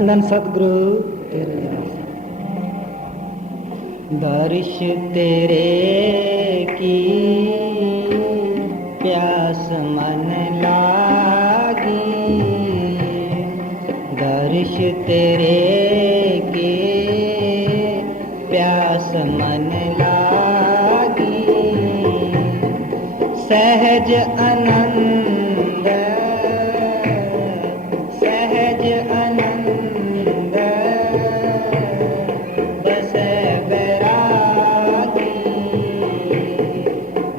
धन सतगुरु तेरे दर्श तेरे की प्यास मन लागी, दर्श तेरे की प्यास मन लागी, सहज आनंद सहज आनंद बसे बैरागी,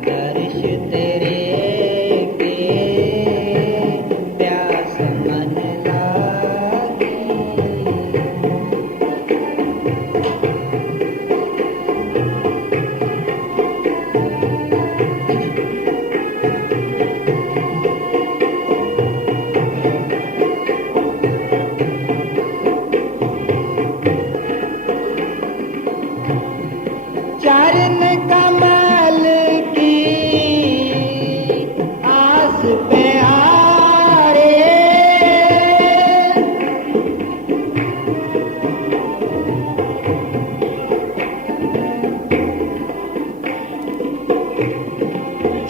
दर्श तेरे के प्यास मन लागी। चरण कमल की आस पे आरे,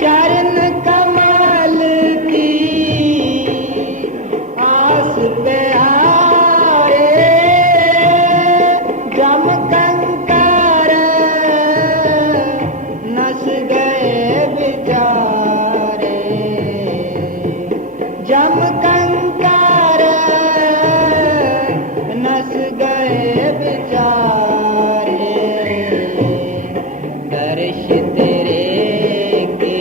चरण कमल की आस पे आरे, जम कंकर नस गए बिचारे, जम कंकर नस गए बिचारे, दर्श तेरे के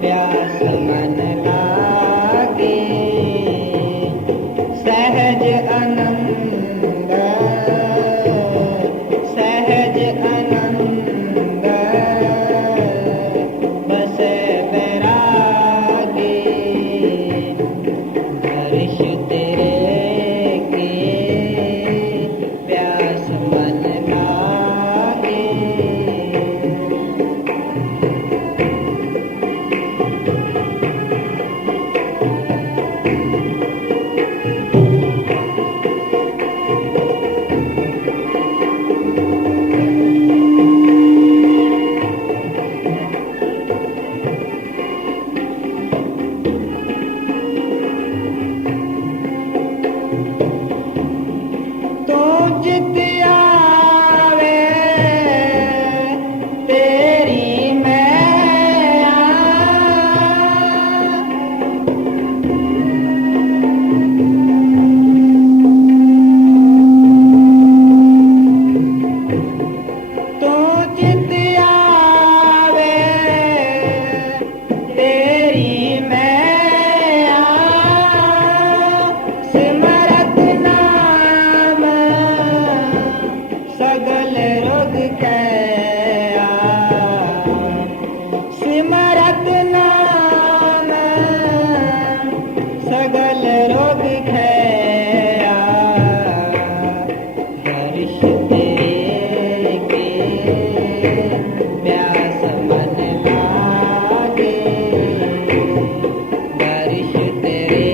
प्यास मन लागे, सहज आनंद सहज आनंद बसे बैरागी, दर्श तेरे के प्यास मन लागे। तो जित आवे तेरी मैया, तो जित आवे तेरी मैया, सिमरत नाम सगल रोग कया, सिमरत नाम सगल रोग खया, दर्श तेरे के प्यास मन लागे, दर्श तेरे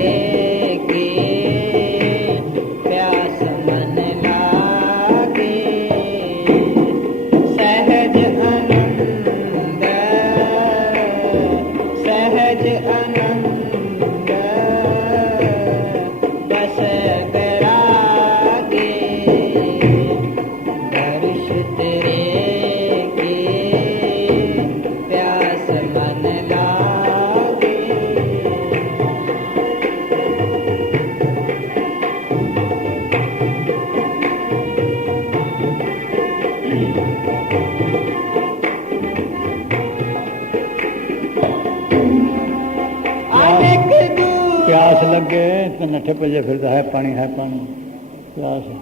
के प्यास मन लागे, सहज आनंद सहज आनंद बसे बैरागी, दर्श तेरे के प्यास मन लागे। अनेक दूर प्यास लगे तो नठे पजे फिरता है पानी प्यास है।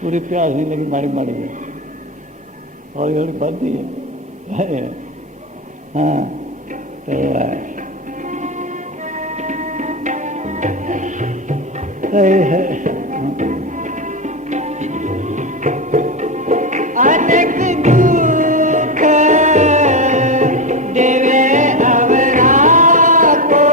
पूरी प्यास नहीं लगी, मारी मारी है, हौली हौली बढ़ती है। हाँ तो सही है। अनेक दुख देवे अवरा को,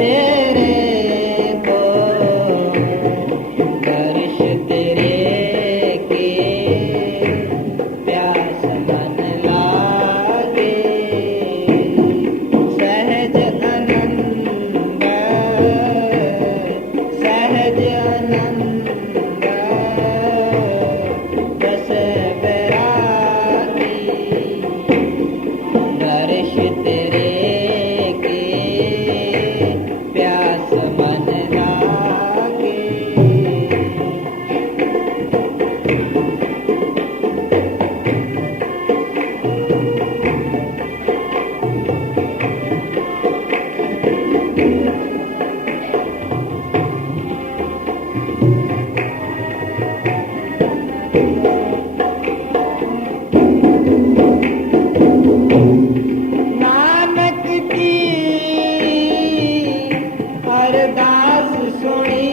तेरे को दर्श तेरे की प्यास मन लागे सहज आनंद रस बैरागी दर्श तेरे की प्यास मन लागे नानक की अरदास सुनी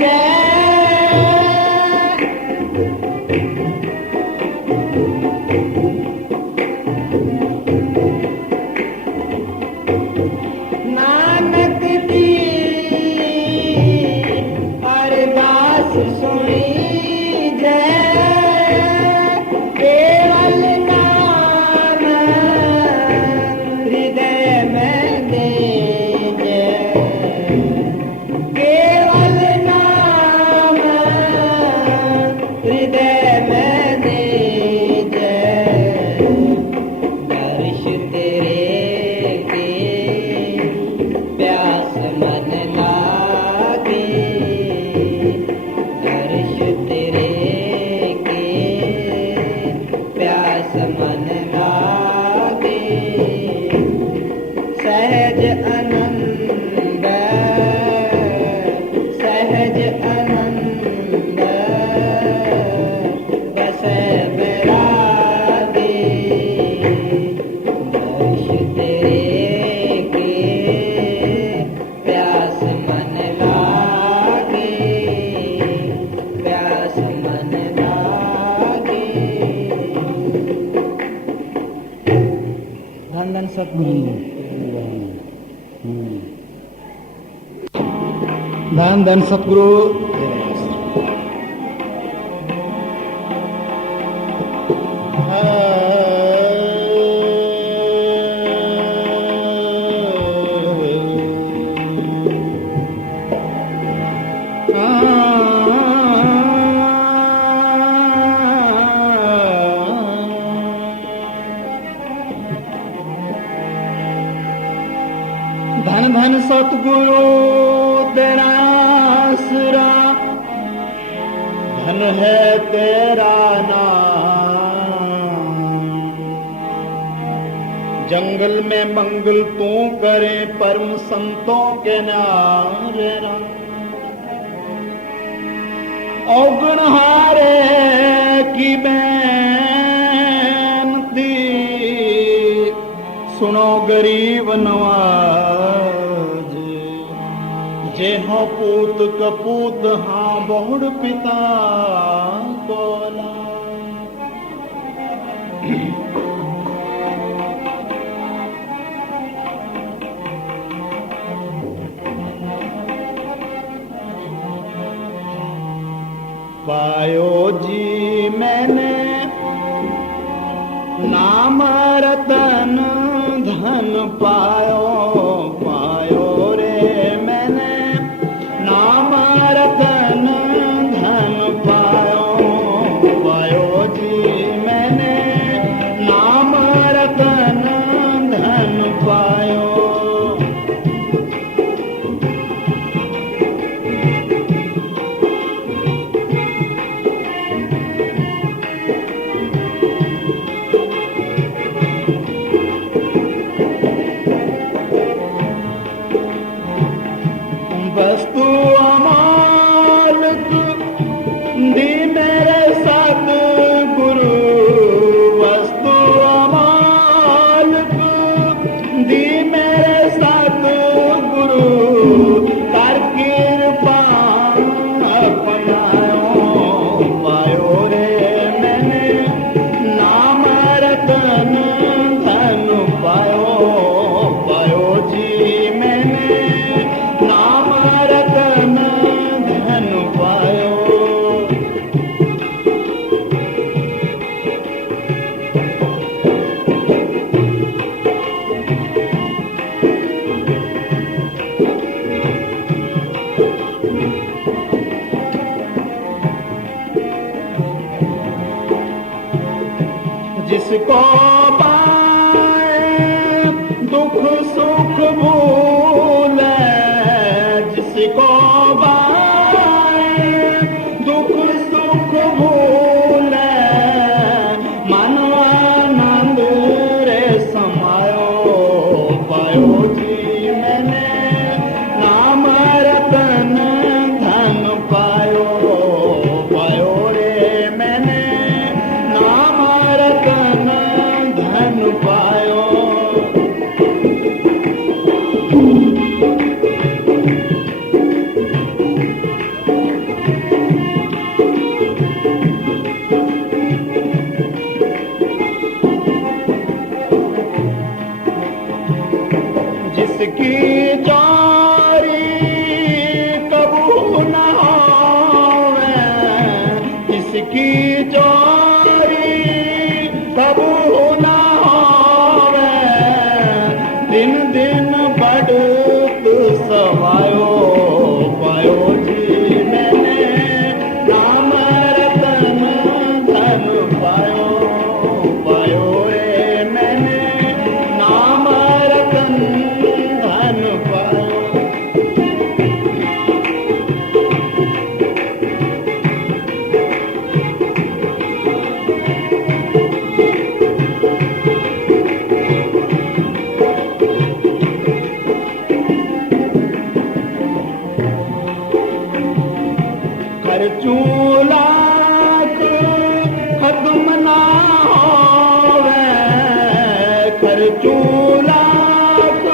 जय नानक की अरदास सुनी जय केवल नाम हृदय में दे जय केवल नाम हृदय में दे जय दर्श तेरे के प्यास मन लागे दर्श तेरे के प्यास मन लागे सहज आनंद बस बैरागी दर्श तेरे के प्यास मन लागे प्यास मन लागे धन धन सतगुरु धन धन सतगुरु धन धन सतगुरु तेरा आसरा धन है तेरा नाम जंगल में मंगल तू करे परम संतों के नाम रे राम औगुणहारे की बेनती सुनो गरीब नवाज जे हो पूत कपूत हाँ बहुड़ पिता बोला पायो जी मैंने नाम रतन धन पायो पायो रे मैंने नाम रतन धन पायो पायो जी मैंने नाम रतन धन पायो जिसको पाए दुख सुख भूले, जिसको पाए दुख सुख भूले, मन आनंद रे समायो, पायो जी मैंने नाम रतन धन पायो, पायो रे मैंने नाम रतन धन पायो। जिसकी जारी कबू न होवे, जिसकी जारी कबू न होवे, दिन दिन बढ़त सवायो, पायो जी मैंने नाम रतन धन पायो, पायो रे मैंने नाम रतन धन पायो। खर्चूं लाख खत्म ना होवे, खर्चूं लाख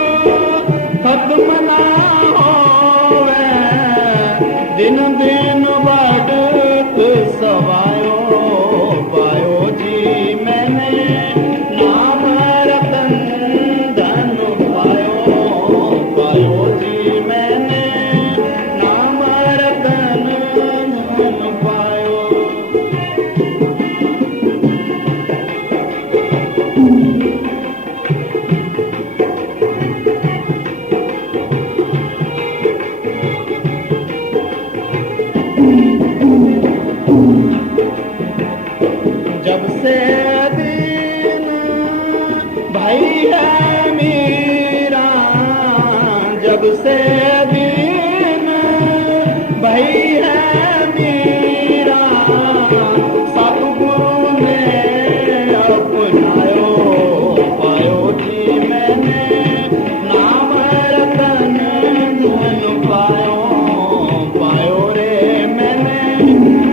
खत्म ना होवे, दिन दिन बढ़त सवायो, पायो जी मैंने नाम रतन धन पायो, पायो जी मैंने नाम रतन धन पायो। जब से दिन भाई है मेरा, जब से दिन भाई है मेरा, सतगुरु ने अपनायो, पायो जी मैंने नाम रतन धन पायो, पायो रे मैंने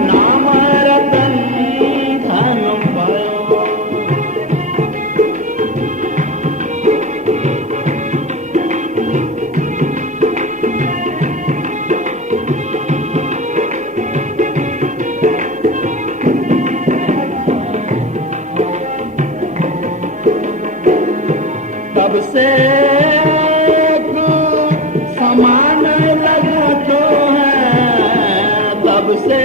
नाम रतन धन पायो। तब से समान लगत है, तब से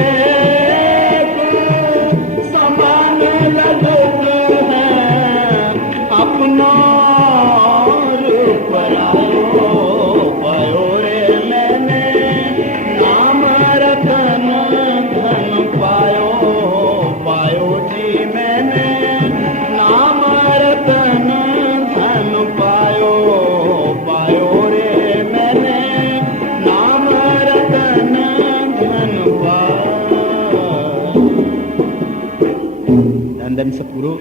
समान लगत है, अपना परायो, पायो रे मैंने नाम रतन धन पायो, पायो जी मैंने नाम रतन धन पायो, पायो रे मैंने नाम रतन धन पायो। धन सतगुरु।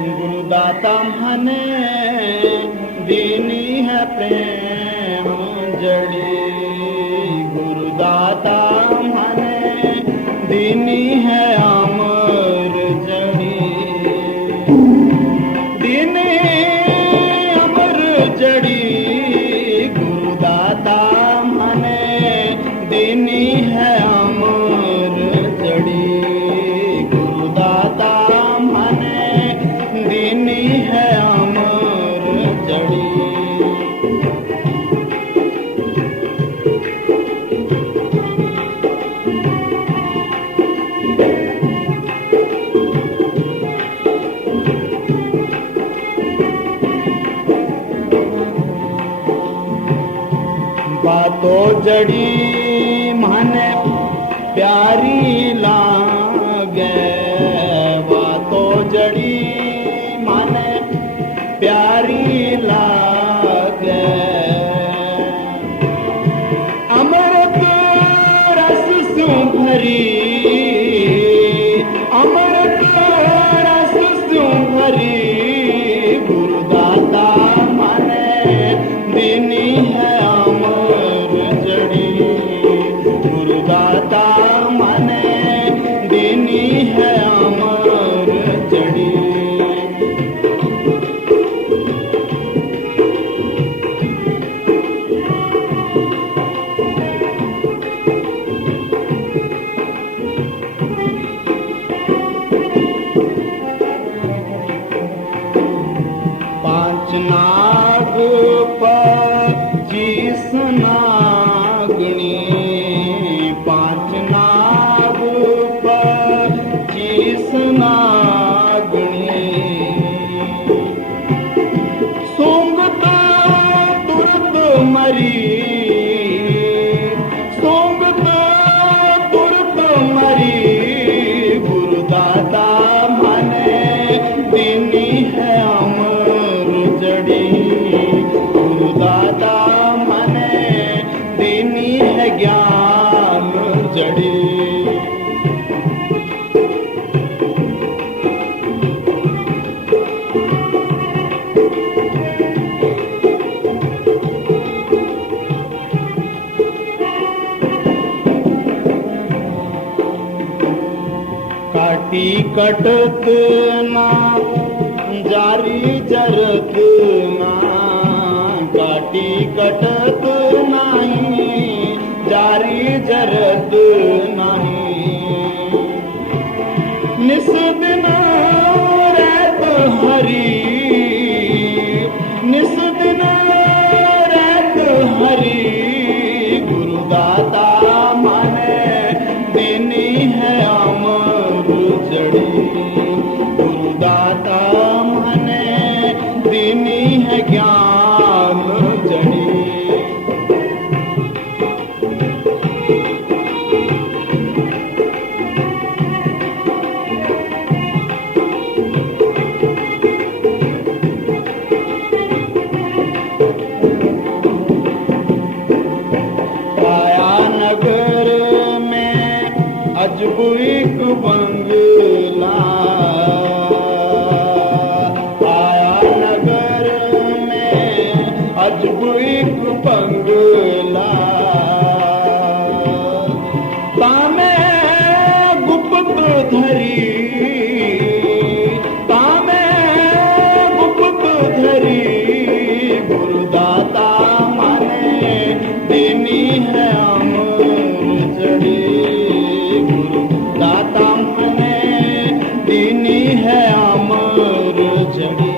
गुरुदाता मने दीनी है प्रेम जड़ी, गुरुदाता मने दीनी है अमर जड़ी, दीनी अमर जड़ी, गुरुदाता मने दीनी है अमर जड़ी, गुरुदाता मने दीनी है अमर जड़ी। जड़ी माने प्यारी लागे, बातो जड़ी माने प्यारी लागे। अमृत रस सु भरी, अमृत रस सु भरी, गुरुदाता माने दीनी है अमर जड़ी, गुरुदाता माने दीनी है अमर जड़ी। पांच नाग पचीस नागणी, पांच नाग पचीस नागणी, सोंगत तुरत मरी, सोंगत तुरत मरी, गुरुदाता माने दीनी है अमर जड़ी, गुरुदाता माने दीनी है ज्ञान जड़ी। काटी कटत ना जारी जरत ना, काटी कटत नाही जारी जरत नाही, निस दिन रहत हरी, निस दिन रहत हरी, गुरुदाता माने दीनी है अमर जड़ी, गुरुदाता माने दीनी है ज्ञान जड़ी। पाया नगर में अजब एक बंगला, पाया नगर में अजब एक बंगला, तामे गुप्त धरी, तामे गुप्त धरी, गुरुदाता माने दीनी है अमर जड़ी, गुरुदाता माने दीनी है अमर जड़ी।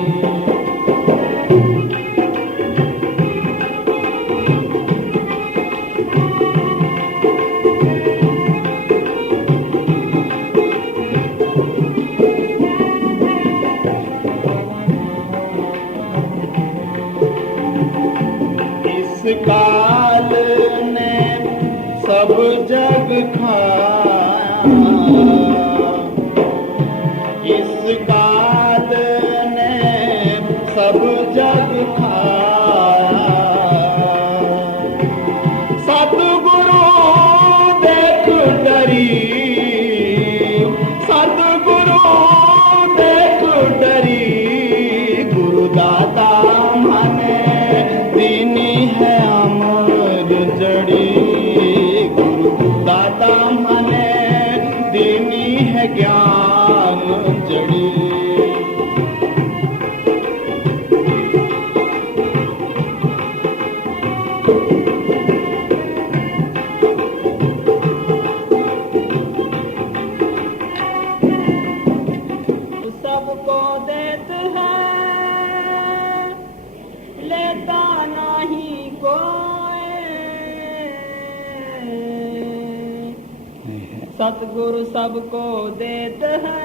इस काल ने सब जग खाया, इस काल ने सब जग खाया, सतगुरु देख डरी, सतगुरु देख डरी, गुरुदाता माने दीनी है अमर जड़ी, गुरुदाता माने दीनी है ज्ञान जड़ी। सबको देत है लेता नहीं कोई, सतगुरु सबको देत है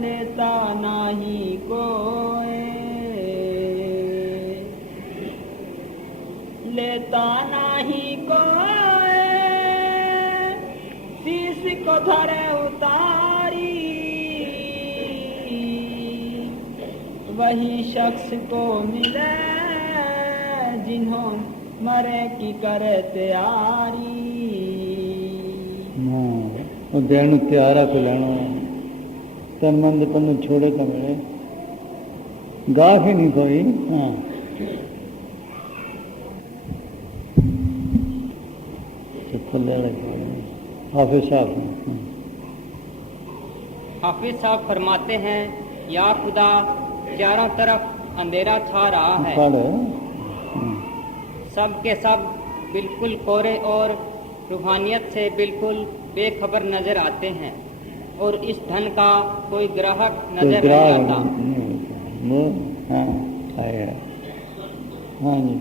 लेता नहीं कोई, लेता नहीं को धरे उतारी, वही शख्स को मिले जिन्हों मरे की करे तैयारी। वो देन त्यारा को लेना तन मन दे पन्नू छोड़े तो मिले गाह ही नहीं कोई। हाँ हाफिज साहब हाफिज साहब फरमाते हैं, या खुदा चारों तरफ अंधेरा छा रहा है, सब के सब बिल्कुल कोरे और रूहानियत से बिल्कुल बेखबर नजर आते हैं और इस धन का कोई ग्राहक नजर नहीं आता। हाँ जी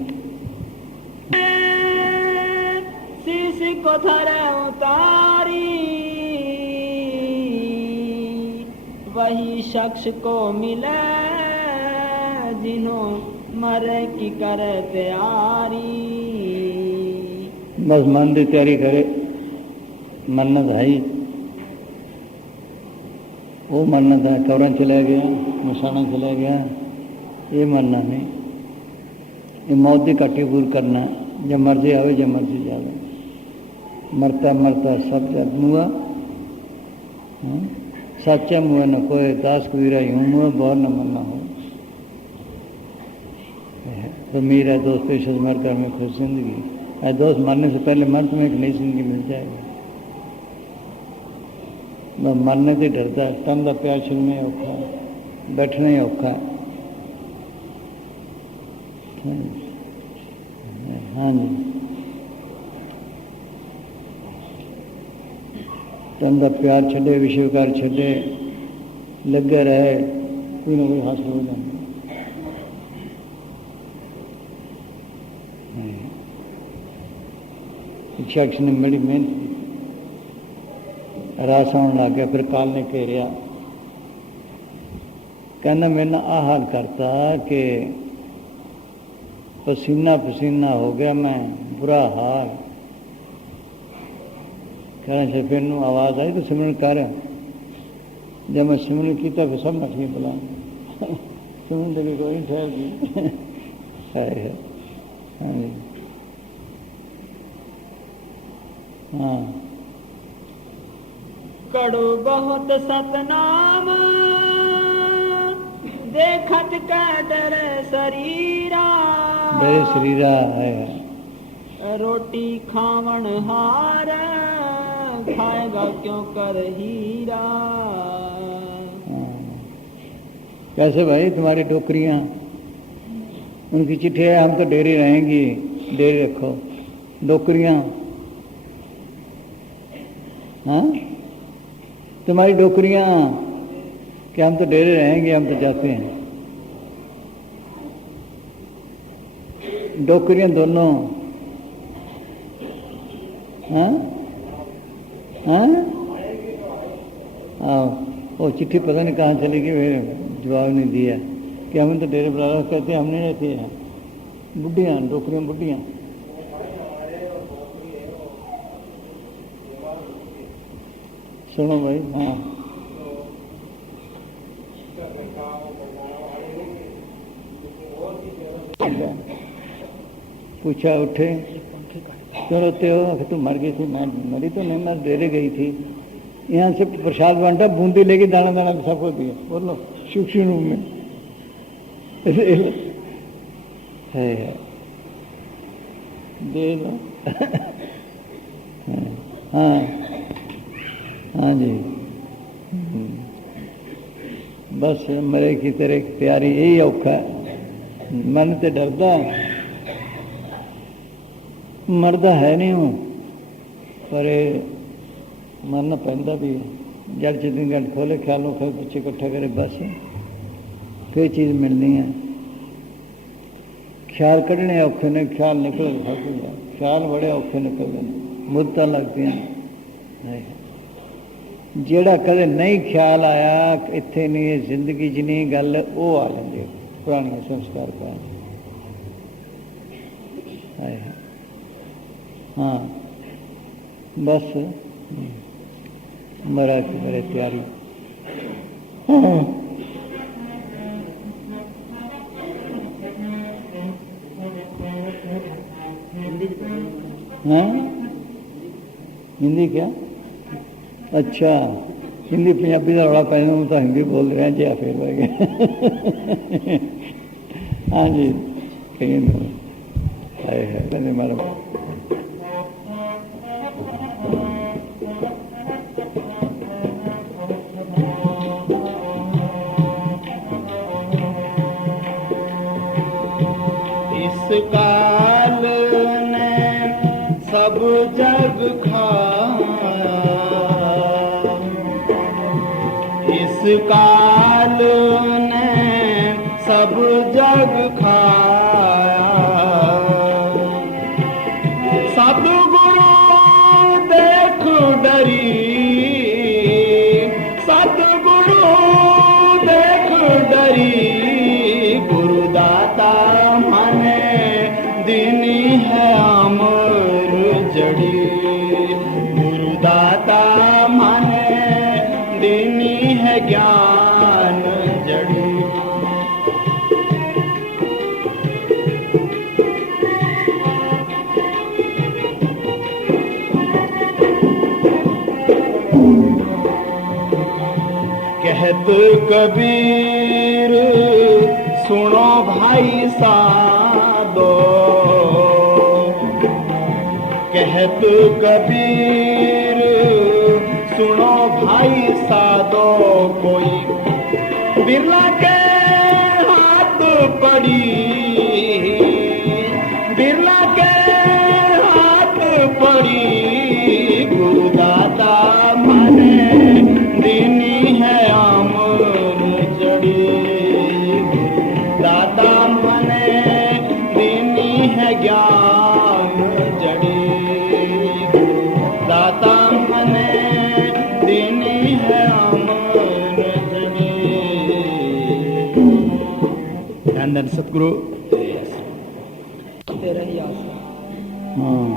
शीश को धरे उतारी, वही शख्स को मिले जिन्हों मरे की करे तैयारी। बस मन की तैयारी करे, मन्नत है ही वो मन्नत है। कब्रन चला गया, मसाना चला गया, ये मरना नहीं, ये मौत की कट्टी पूर करना, जब मर्जी आवे जब मर्जी जावे, मरता मरता सब जब मुआ सच्चा मुआ न कोई दास कबीरा यूं मुआ बहुत न मरना हो। तो मेरा दोस्त पेशे मर कर में खुश जिंदगी है, दोस्त मरने से पहले मर तुम्हें एक नई जिंदगी मिल जाएगी। मैं मरने से डरता, तन का प्यार छुड़ना ही औखा, बैठना ही औखा। हाँ जी तन का प्यार छे, विश्वकार छे, लगे रहे, कोई ना कोई हासिल हो जाए। शख्स ने बड़ी मेहनत की, रास आने लग गया, फिर काल ने घेरिया, कहना मेरे ना आ हाल करता कि पसीना पसीना हो गया, मैं बुरा हाल। कहना से फिर आवाज़ आई तो सिमरन कर। जब मैं सिमरन किया फिर सब मछली बुला सिमरन देवी कोई ठहर गई। हाँ जी हाँ कड़ू बहुत सतनाम देखत का डर शरीरा, मेरे शरीरा है रोटी खावण हार खाएगा क्यों कर हीरा। कैसे भाई तुम्हारी टोकरियाँ, उनकी चिट्ठी है, हम तो डेरी रहेंगी, डेरी रखो। डोकरियाँ, हाँ तुम्हारी डोकरियाँ कि हम तो डेरे रहेंगे, हम तो जाते हैं। डोकरियाँ दोनों, हाँ हाँ वो चिट्ठी पता नहीं कहाँ चली गई, फिर जवाब नहीं दिया कि हम तो डेरे बुला रहे, कहते हम नहीं रहते हैं। बुढ़ियाँ डोकरियाँ बुढ़ियाँ, सुनो भाई। हाँ पूछा, उठे क्यों रोते हो? कि तुम मर गई थी। मैं मरी तो नहीं, मैं डेरे गई थी, यहाँ से प्रसाद बांटा, बूंदी लेके दाना दाना सबको दिया। बोलो सूक्ष्म रूप में है दे दो। हाँ हाँ जी बस मरे की तरह तैयारी, यही औखा है। मन तो डरदा, मरदा है नहीं हूँ, पर मरना पैंदा भी है। जड़ जितनी घंट खोले, ख्यालों को पीछे इकट्ठा करे, बस फिर चीज़ मिलनी है। ख्याल कढ़ने औखे ने, ख्याल निकल ख्याल बड़े औखे निकलते हैं, मुद्दा लगती हैं। जेड़ा कदे नहीं ख्याल आया इत्थे नहीं, जिंदगी च नहीं, गल वो आ जाती पुराने संस्कार का। हाँ बस मेरा मेरे प्यारी हाँ हिंदी क्या अच्छा हिंदी पंजाबी का रौला पैना तो हिंदी बोल रहे हैं जी फिर हो गया हाँ जी कहीं है मैडम काल ने सब जग खाया, इस काल ने सब जग खाया, सतगुरु देख डरी, सतगुरु देख डरी, गुरुदाता माने दीनी है अमर जड़ी, गुरुदाता माने दीनी है ज्ञान जड़ी। कहत कबीर सुनो भाई साधो, कहत कबीर सुनो भाई साधो, कोई बिरला के हाथ पड़ी, बिरला के हाथ पड़ी, गुरुदाता माने दीनी है अमर जड़ी, दाता मने दीनी है ज्ञान जड़ी, दाता मने दीनी है अमर जड़ी। धन सतगुरु तेरा ही आसरा। हाँ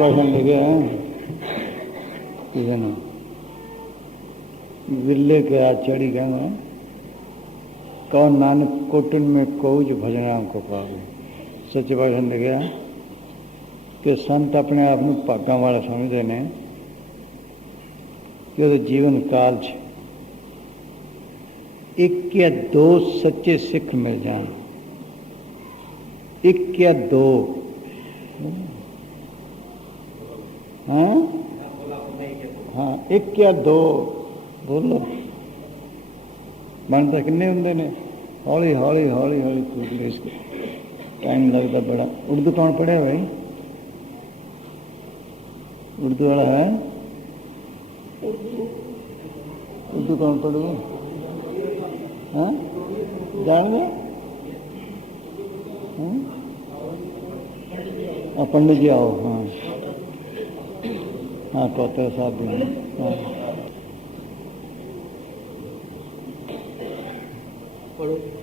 भाषण लगे हैं विरले के आज चढ़ी गए कौन नानक कोटन में कौज भजनाम को पावे। सच भाषण लगे कि संत अपने आप में भागा वाला समझते हैं कि वो जीवन काल च एक या दो सच्चे सिख मिल जान, एक या दो। हाँ हाँ एक या दो बोलो बनता किन्ने होंगे ने हौली हौली हौली हौली टूट इसको टाइम लगता बड़ा। उर्दू कौन पढ़े भाई? उर्दू वाला है? उर्दू कौन पढ़े? हाँ जान गए? पंडित जी आओ। हाँ हाँ कौते साथ दिन। हाँ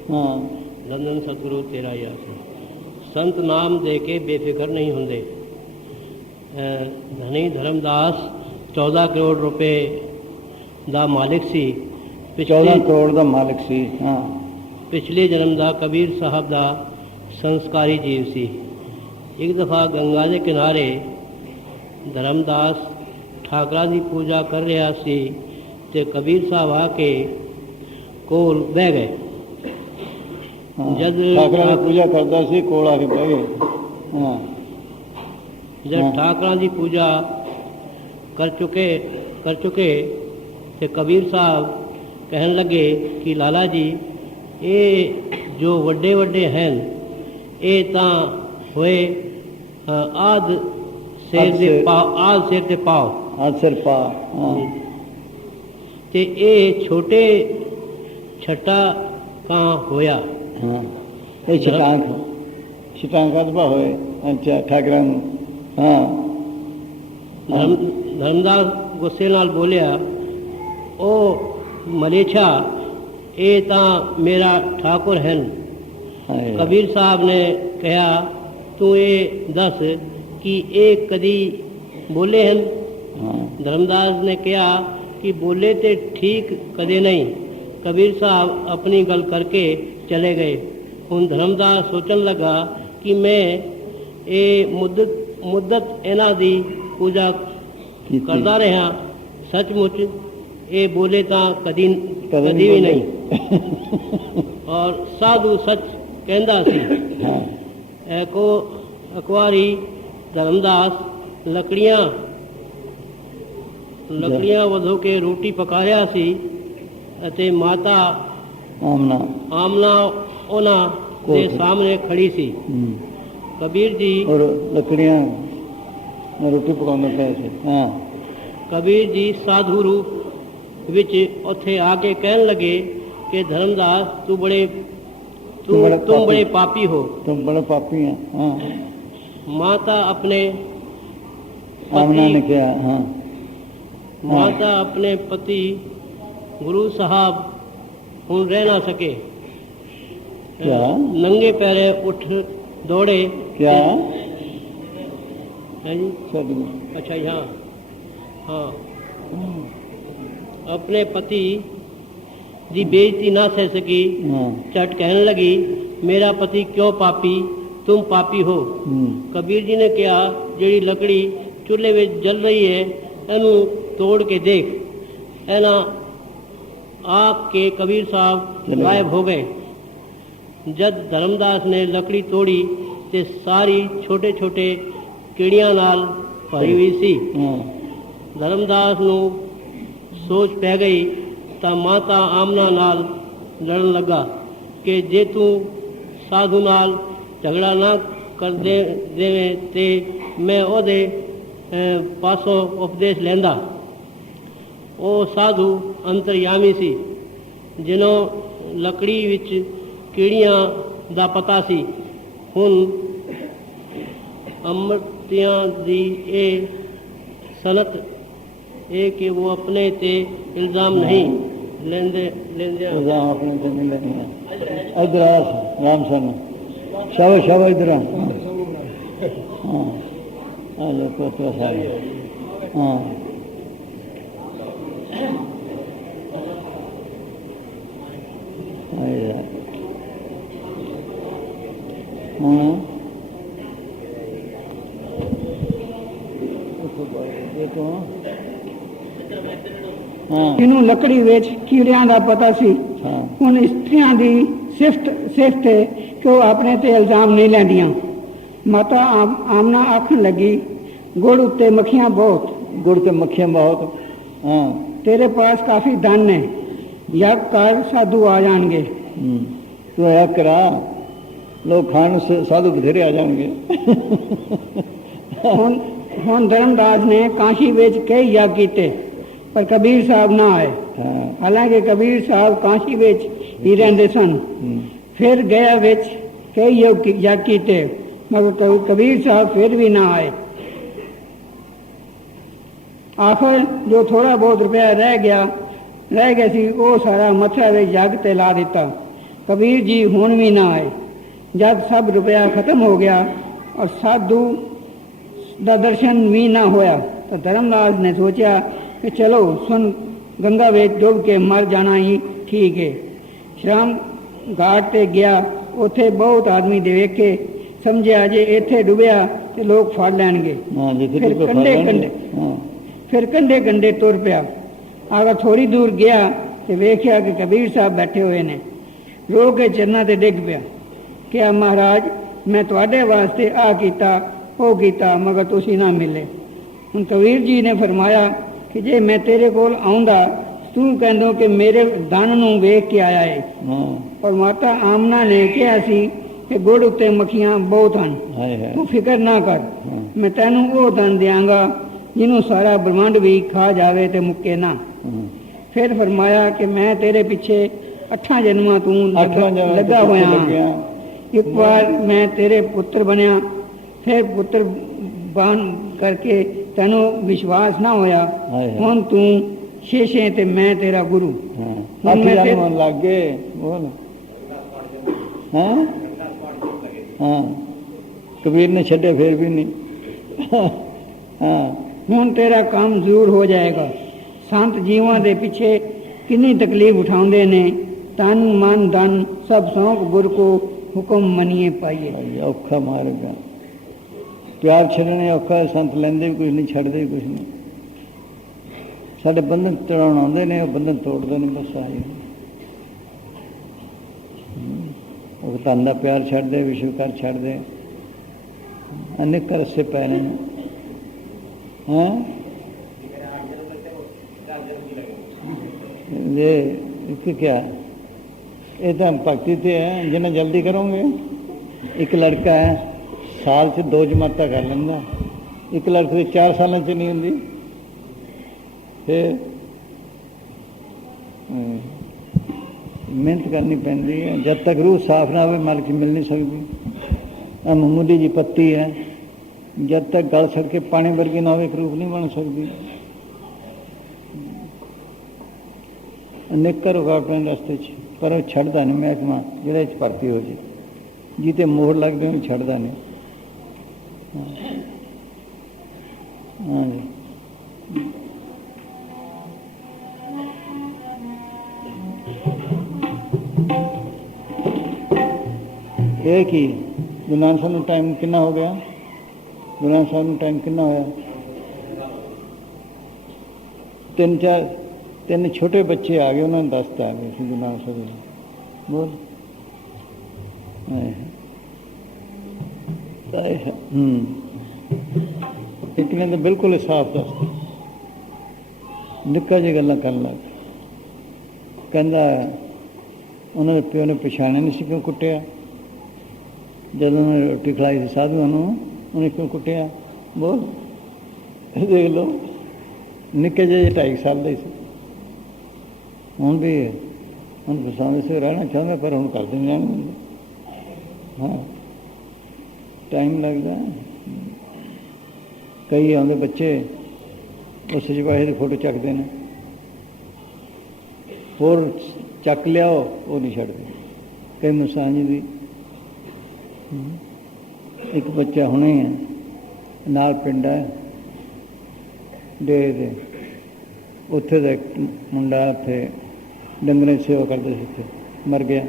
हाँ लंदन सतगुरु तेरा ही आसन। संत नाम दे के बेफिक्र नहीं होंगे। धनी धर्मदास 14 करोड़ रुपए दा मालिक सी। 14 करोड़ दा मालिक सी। हाँ पिछले जन्म दा कबीर साहब दा संस्कारी जीव सी। एक दफ़ा गंगा के किनारे धर्मदास ठाकरा की पूजा कर रहा सी ते कबीर साहब आके कोल बह गए जद ठाकरा की पूजा करता सी कोल आके बह गए हाँ जब ठाकरा की पूजा कर चुके ते कबीर साहब कहन लगे कि लाला जी ये जो वड्डे वड्डे हैं ये तां होए आद सिर दे पाव आज सिर पा हाँ ते ये छोटे छटा का होया हाँ ये छटांक अदबा होए अच्छा ठाकरा हाँ धर्मदास गुस्से नाल बोलिया ओ मलेछा ये तां मेरा ठाकुर हैं कबीर साहब ने कहा तू ये दस कि एक कदी बोले हैं धर्मदास ने कहा कि बोले ते ठीक कदे नहीं कबीर साहब अपनी गल करके चले गए हुण धर्मदास सोचन लगा कि मैं ये मुद्दत इन्हां दी पूजा करदा रहा सचमुच ये बोले तां कदी भी नहीं और साधु सच कहंदा सी एको अकवारी धर्मदास लकड़ियां वधो के रोटी पका रहा सी अते माता आमना उन्हां दे सामने खड़ी सी कबीर जी और लकड़ियां रोटी पकाने पे थे हाँ कबीर जी साधु रूप विच उथे आके कहन लगे कि धर्मदास तुम बड़े पापी हो तुम बड़े पापी हैं हाँ माता अपने आमना ने किया हाँ माता अपने पति गुरु साहब हुण रह ना सके क्या नंगे पैरे उठ दौड़े क्या है जी अच्छा यहाँ हाँ अपने पति की बेइज्जती ना सह सकी चट कहने लगी मेरा पति क्यों पापी तुम पापी हो कबीर जी ने कहा जेड़ी लकड़ी चूल्हे में जल रही है इनू तोड़ के देख एना आग के कबीर साहब गायब हो गए जद धर्मदास ने लकड़ी तोड़ी ते सारी छोटे छोटे कीड़ियां नाल भरी हुई सी धर्मदास नू सोच पै गई ਤਾਂ ਮਾਤਾ ਆਮਨਾ ਨਾਲ ਲੜਨ ਲੱਗਾ ਕਿ ਜੇ ਤੂੰ ਸਾਧੂ ਨਾਲ ਝਗੜਾ ਨਾ ਕਰਦੇ ਦੇਵੇਂ ਤੇ ਮੈਂ ਉਹਦੇ ਪਾਸੋਂ ਉਪਦੇਸ਼ ਲੈਂਦਾ ਉਹ ਸਾਧੂ ਅੰਤਰਯਾਮੀ ਸੀ ਜਿਨ੍ਹਾਂ ਲੱਕੜੀ ਵਿੱਚ ਕੀੜੀਆਂ ਦਾ ਪਤਾ ਸੀ ਹੁਣ ਅੰਮ੍ਰਿਤਿਆਂ ਦੀ ਇਹ ਸਨਤ ये कि वो अपने ते इल्ज़ाम नहीं लेंदे इल्ज़ाम अपने ते नहीं लेंदे इधर आ राम सन शाबाश इधर आ हाँ लो तो सारे हाँ ਇਹਨੂੰ ਲੱਕੜੀ ਵਿੱਚ ਕੀੜਿਆਂ ਦਾ ਪਤਾ ਸੀ ਹੁਣ ਇਸਤਰੀਆਂ ਦੀ ਸਿਫਤ ਹੈ ਕਿ ਉਹ ਆਪਣੇ ਤੇ ਇਲਜ਼ਾਮ ਨਹੀਂ ਲੈਂਦੀਆਂ ਮਾਤਾ ਆਮਨਾ ਆਖਣ ਲੱਗੀ ਗੁੜ ਉੱਤੇ ਮੱਖੀਆਂ ਬਹੁਤ हाँ तेरे पास काफी धन है यज्ञ कर साधु आ जाएंगे तो यज्ञ करा लोग खान से साधु बथेरे आ जाएंगे ਹੁਣ ਧਰਮਦਾਸ ਨੇ ਕਾਸ਼ੀ ਵਿੱਚ ਕਈ ਯੱਗ ਕੀਤੇ ਪਰ ਕਬੀਰ ਸਾਹਿਬ ਨਾ ਆਏ ਹਾਲਾਂਕਿ ਕਬੀਰ ਸਾਹਿਬ ਕਾਸ਼ੀ ਵਿੱਚ ਹੀ ਰਹਿੰਦੇ ਸਨ ਫਿਰ ਗਿਆ ਵਿੱਚ ਕਈ ਯੱਗ ਕੀਤੇ ਮਗਰ ਕਬੀਰ ਸਾਹਿਬ ਫਿਰ ਵੀ ਨਾ ਆਏ ਆਖਰ ਜੋ ਥੋੜਾ ਬਹੁਤ ਰੁਪਇਆ ਰਹਿ ਗਿਆ ਸੀ ਉਹ ਸਾਰਾ ਮੱਥਾ ਵਿੱਚ ਯੱਗ ਤੇ ਲਾ ਦਿੱਤਾ ਕਬੀਰ ਜੀ ਹੁਣ ਵੀ ਨਾ ਆਏ ਜਦ ਸਭ ਰੁਪਇਆ ਖਤਮ ਹੋ ਗਿਆ ਔਰ ਸਾਧੂ ਦਾ ਦਰਸ਼ਨ ਵੀ ਨਾ ਹੋਇਆ ਤਾਂ ਧਰਮਦਾਸ ਨੇ ਸੋਚਿਆ ਕਿ ਚਲੋ ਸੁਨ ਗੰਗਾ ਵਿੱਚ ਡੁੱਬ ਕੇ ਮਰ ਜਾਣਾ ਹੀ ਠੀਕ ਹੈ ਸ਼ਾਮ ਘਾਟ ਤੇ ਗਿਆ ਉੱਥੇ ਬਹੁਤ ਆਦਮੀ ਦੇ ਵੇਖੇ ਸਮਝਿਆ ਜੇ ਇੱਥੇ ਡੁੱਬਿਆ ਤੇ ਲੋਕ ਫੜ ਲੈਣਗੇ ਫਿਰ ਕੰਢੇ ਤੁਰ ਪਿਆ ਅਗਰ ਥੋੜੀ ਦੂਰ ਗਿਆ ਤੇ ਵੇਖਿਆ ਕਿ ਕਬੀਰ ਸਾਹਿਬ ਬੈਠੇ ਹੋਏ ਨੇ ਰੋ ਕੇ ਚਰਨਾਂ ਤੇ ਡਿੱਗ ਪਿਆ। ਕਿਹਾ ਮਹਾਰਾਜ ਮੈਂ ਤੁਹਾਡੇ ਵਾਸਤੇ ਆ ਕੀਤਾ ਉਹ ਕੀਤਾ ਮਗਰ ਤੁਸੀਂ ਨਾ ਮਿਲੇ। ਹੁਣ ਕਬੀਰ ਜੀ ਨੇ ਫਰਮਾਇਆ ਕਿ ਜੇ ਮੈਂ ਤੇਰੇ ਕੋਲ ਆਉਂਦਾ ਤੂੰ ਕਹਿੰਦਾ ਕਿ ਮੇਰੇ ਧਨ ਨੂੰ ਵੇਖ ਕੇ ਆਇਆ ਏ। ਔਰ ਮਾਤਾ ਆਮਨਾ ਨੇ ਕਿਹਾ ਸੀ ਕਿ ਗੁੜ ਉੱਤੇ ਮੱਖੀਆਂ ਬਹੁਤ ਹਨ, ਤੂੰ ਫਿਕਰ ਨਾ ਕਰ, ਮੈਂ ਤੈਨੂੰ ਉਹ ਧਨ ਦਿਆਂਗਾ ਜਿਹਨੂੰ ਸਾਰਾ ਬ੍ਰਹਮੰਡ ਵੀ ਖਾ ਜਾਵੇ ਤੇ ਮੁੱਕੇ ਨਾ। ਫਿਰ ਫਰਮਾਇਆ ਕਿ ਮੈਂ ਤੇਰੇ ਪਿੱਛੇ 8 ਜਨਮਾਂ ਤੂੰ ਲੱਗਾ ਹੋਇਆ। ਇੱਕ ਵਾਰ ਮੈਂ ਤੇਰੇ ਪੁੱਤਰ ਬਣਿਆ, ਫਿਰ ਪੁੱਤਰ ਬਣ ਕਰਕੇ ਤੈਨੂੰ ਵਿਸ਼ਵਾਸ ਨਾ ਹੋਇਆ, ਹੁਣ ਤੂੰ ਸ਼ੇਸ਼ੇ ਤੇ ਮੈਂ ਤੇਰਾ ਗੁਰੂ। ਲੱਗੇ ਬੋਲ ਹਾਂ ਕਬੀਰ ਨੇ ਛੱਡੇ ਫਿਰ ਵੀ ਨਹੀਂ। ਹੁਣ ਤੇਰਾ ਕੰਮ ਜ਼ਰੂਰ ਹੋ ਜਾਏਗਾ। ਸੰਤ ਜੀਵਾਂ ਦੇ ਪਿੱਛੇ ਕਿੰਨੀ ਤਕਲੀਫ ਉਠਾਉਂਦੇ ਨੇ, ਤਨ ਮਨ ਧਨ ਸਭ ਸੌਂਕ ਗੁਰ ਕੋ ਹੁਕਮ ਮੰਨੀਏ ਪਾਈਏ। ਔਖਾ ਮਾਰੇਗਾ, ਪਿਆਰ ਛੱਡਣੇ ਔਖਾ, ਸੰਤ ਲੈਂਦੇ ਵੀ ਕੁਛ ਨਹੀਂ, ਛੱਡਦੇ ਵੀ ਕੁਛ ਨਹੀਂ। ਸਾਡੇ ਬੰਧਨ ਤੋੜਾਉਣ ਆਉਂਦੇ ਨੇ, ਉਹ ਬੰਧਨ ਤੋੜਦੇ ਨਹੀਂ, ਬਸ ਆਹੀ। ਉਹ ਧਨ ਦਾ ਪਿਆਰ ਛੱਡਦੇ, ਵਿਸ਼ਵਕਾਰ ਛੱਡਦੇ, ਅਨੇਕ ਰਸੇ ਪੈ ਰਹੇ ਨੇ। ये क्या ये तो हम भगती से है जिन्हें जल्दी करोगे। एक लड़का है साल से 2 जमाता कर लेंदा, एक लड़के 4 साल च नहीं होंगी। फिर मेहनत करनी पैंदी है, जब तक रूह साफ ना हो मालिक मिल नहीं सकती। मामूली जी पत्ती है, जब तक गल सड़ के पानी वर्गी ना हो रूह नहीं बन सकती। अनेक रुकावटें रस्ते पर छड्डदा नहीं महकमा जिहदे च भर्ती हो जाए, जिते मोहर लग गए छड्डदा नहीं। हाँ जी ये कि गुरु नानक साहब टाइम कितना हो गया? गुरु नानक साहब टाइम कितना होया? 3 छोटे बच्चे आ गए, उन्होंने 10 आ गए गुरु नानक साहब बोल। एक ने तो बिल्कुल साफ दस निक्का जी गल्लां करन लग कहंदा उन्होंने प्यो ने पछाणिया नहीं सी क्यों कुटिया, जब उन्होंने रोटी खिलाई थी साधुओं को उन्हें क्यों कुटिया बोल। देख लो निक्के जे 2.5 साल का ही सी, ਹੁਣ ਵੀ ਹੁਣ ਪਸੰਦ ਸੇ ਰਹਿਣਾ ਚਾਹੁੰਦਾ ਪਰ ਹੁਣ ਕਰਦੇ ਨਹੀਂ ਰਹਿਣ। ਹਾਂ ਟਾਈਮ ਲੱਗਦਾ। ਕਈ ਆਉਂਦੇ ਬੱਚੇ ਉਸ ਸਿਪਾਹੀ ਦੀ ਫੋਟੋ ਚੱਕਦੇ ਨੇ, ਹੋਰ ਚੱਕ ਲਿਆਓ ਉਹ ਨਹੀਂ ਛੱਡਦੇ। ਕਈ ਮੁਸਾਂਜੀ ਦੀ ਇੱਕ ਬੱਚਾ ਹੁਣੇ ਹੈ ਨਾਲ ਪਿੰਡ ਹੈ ਡੇਰੇ ਦੇ, ਉੱਥੇ ਦਾ ਇੱਕ ਮੁੰਡਾ ਉੱਥੇ ਡੰਗਰਾਂ ਦੀ ਸੇਵਾ ਕਰਦੇ ਸੀ, ਉੱਥੇ ਮਰ ਗਿਆ।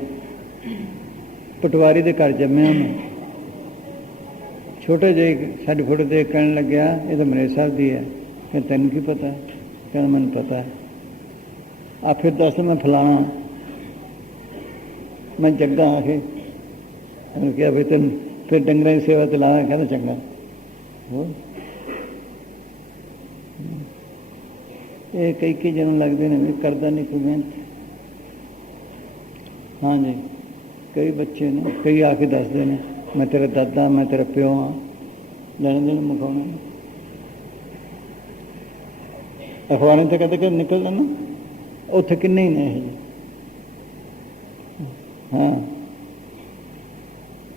ਪਟਵਾਰੀ ਦੇ ਘਰ ਜੰਮਿਆ ਉਹਨੂੰ। ਛੋਟੇ ਜਿਹੇ ਸਾਡੀ ਫੋਟੋ ਦੇਖ ਕਹਿਣ ਲੱਗਿਆ ਇਹ ਤਾਂ ਮਨੇਰ ਸਾਹਿਬ ਦੀ ਹੈ। ਕਹਿੰਦਾ ਤੈਨੂੰ ਕੀ ਪਤਾ? ਕਹਿੰਦਾ ਮੈਨੂੰ ਪਤਾ ਹੈ। ਆ ਫਿਰ ਦੱਸ ਮੈਂ ਫਲਾਣਾ ਮੈਂ ਜੱਗਾ ਆ ਕੇ ਉਹਨੂੰ ਕਿਹਾ ਵੀ ਤੈਨੂੰ ਫਿਰ ਡੰਗਰਾਂ ਦੀ ਸੇਵਾ ਤੇ ਲਾਣਾ। ਕਹਿੰਦਾ ਚੰਗਾ। ਇਹ ਕਈ ਜਨਮ ਲੱਗਦੇ ਨੇ ਵੀ ਕਰਦਾ ਨਹੀਂ ਕੋਈ ਮਿਹਨਤ। ਹਾਂਜੀ ਕਈ ਬੱਚੇ ਨੇ, ਕਈ ਆ ਕੇ ਦੱਸਦੇ ਨੇ ਮੈਂ ਤੇਰਾ ਦਾਦਾ ਮੈਂ ਤੇਰਾ ਪਿਓ ਹਾਂ, ਲੈਣ ਦੇਣ ਮੁਕਾਉਣਾ। ਅਖਬਾਰਾਂ 'ਤੇ ਕਦੇ ਕਦੇ ਨਿਕਲ ਜਾਣਾ, ਉੱਥੇ ਕਿੰਨੇ ਹੀ ਨੇ ਇਹ। ਹਾਂ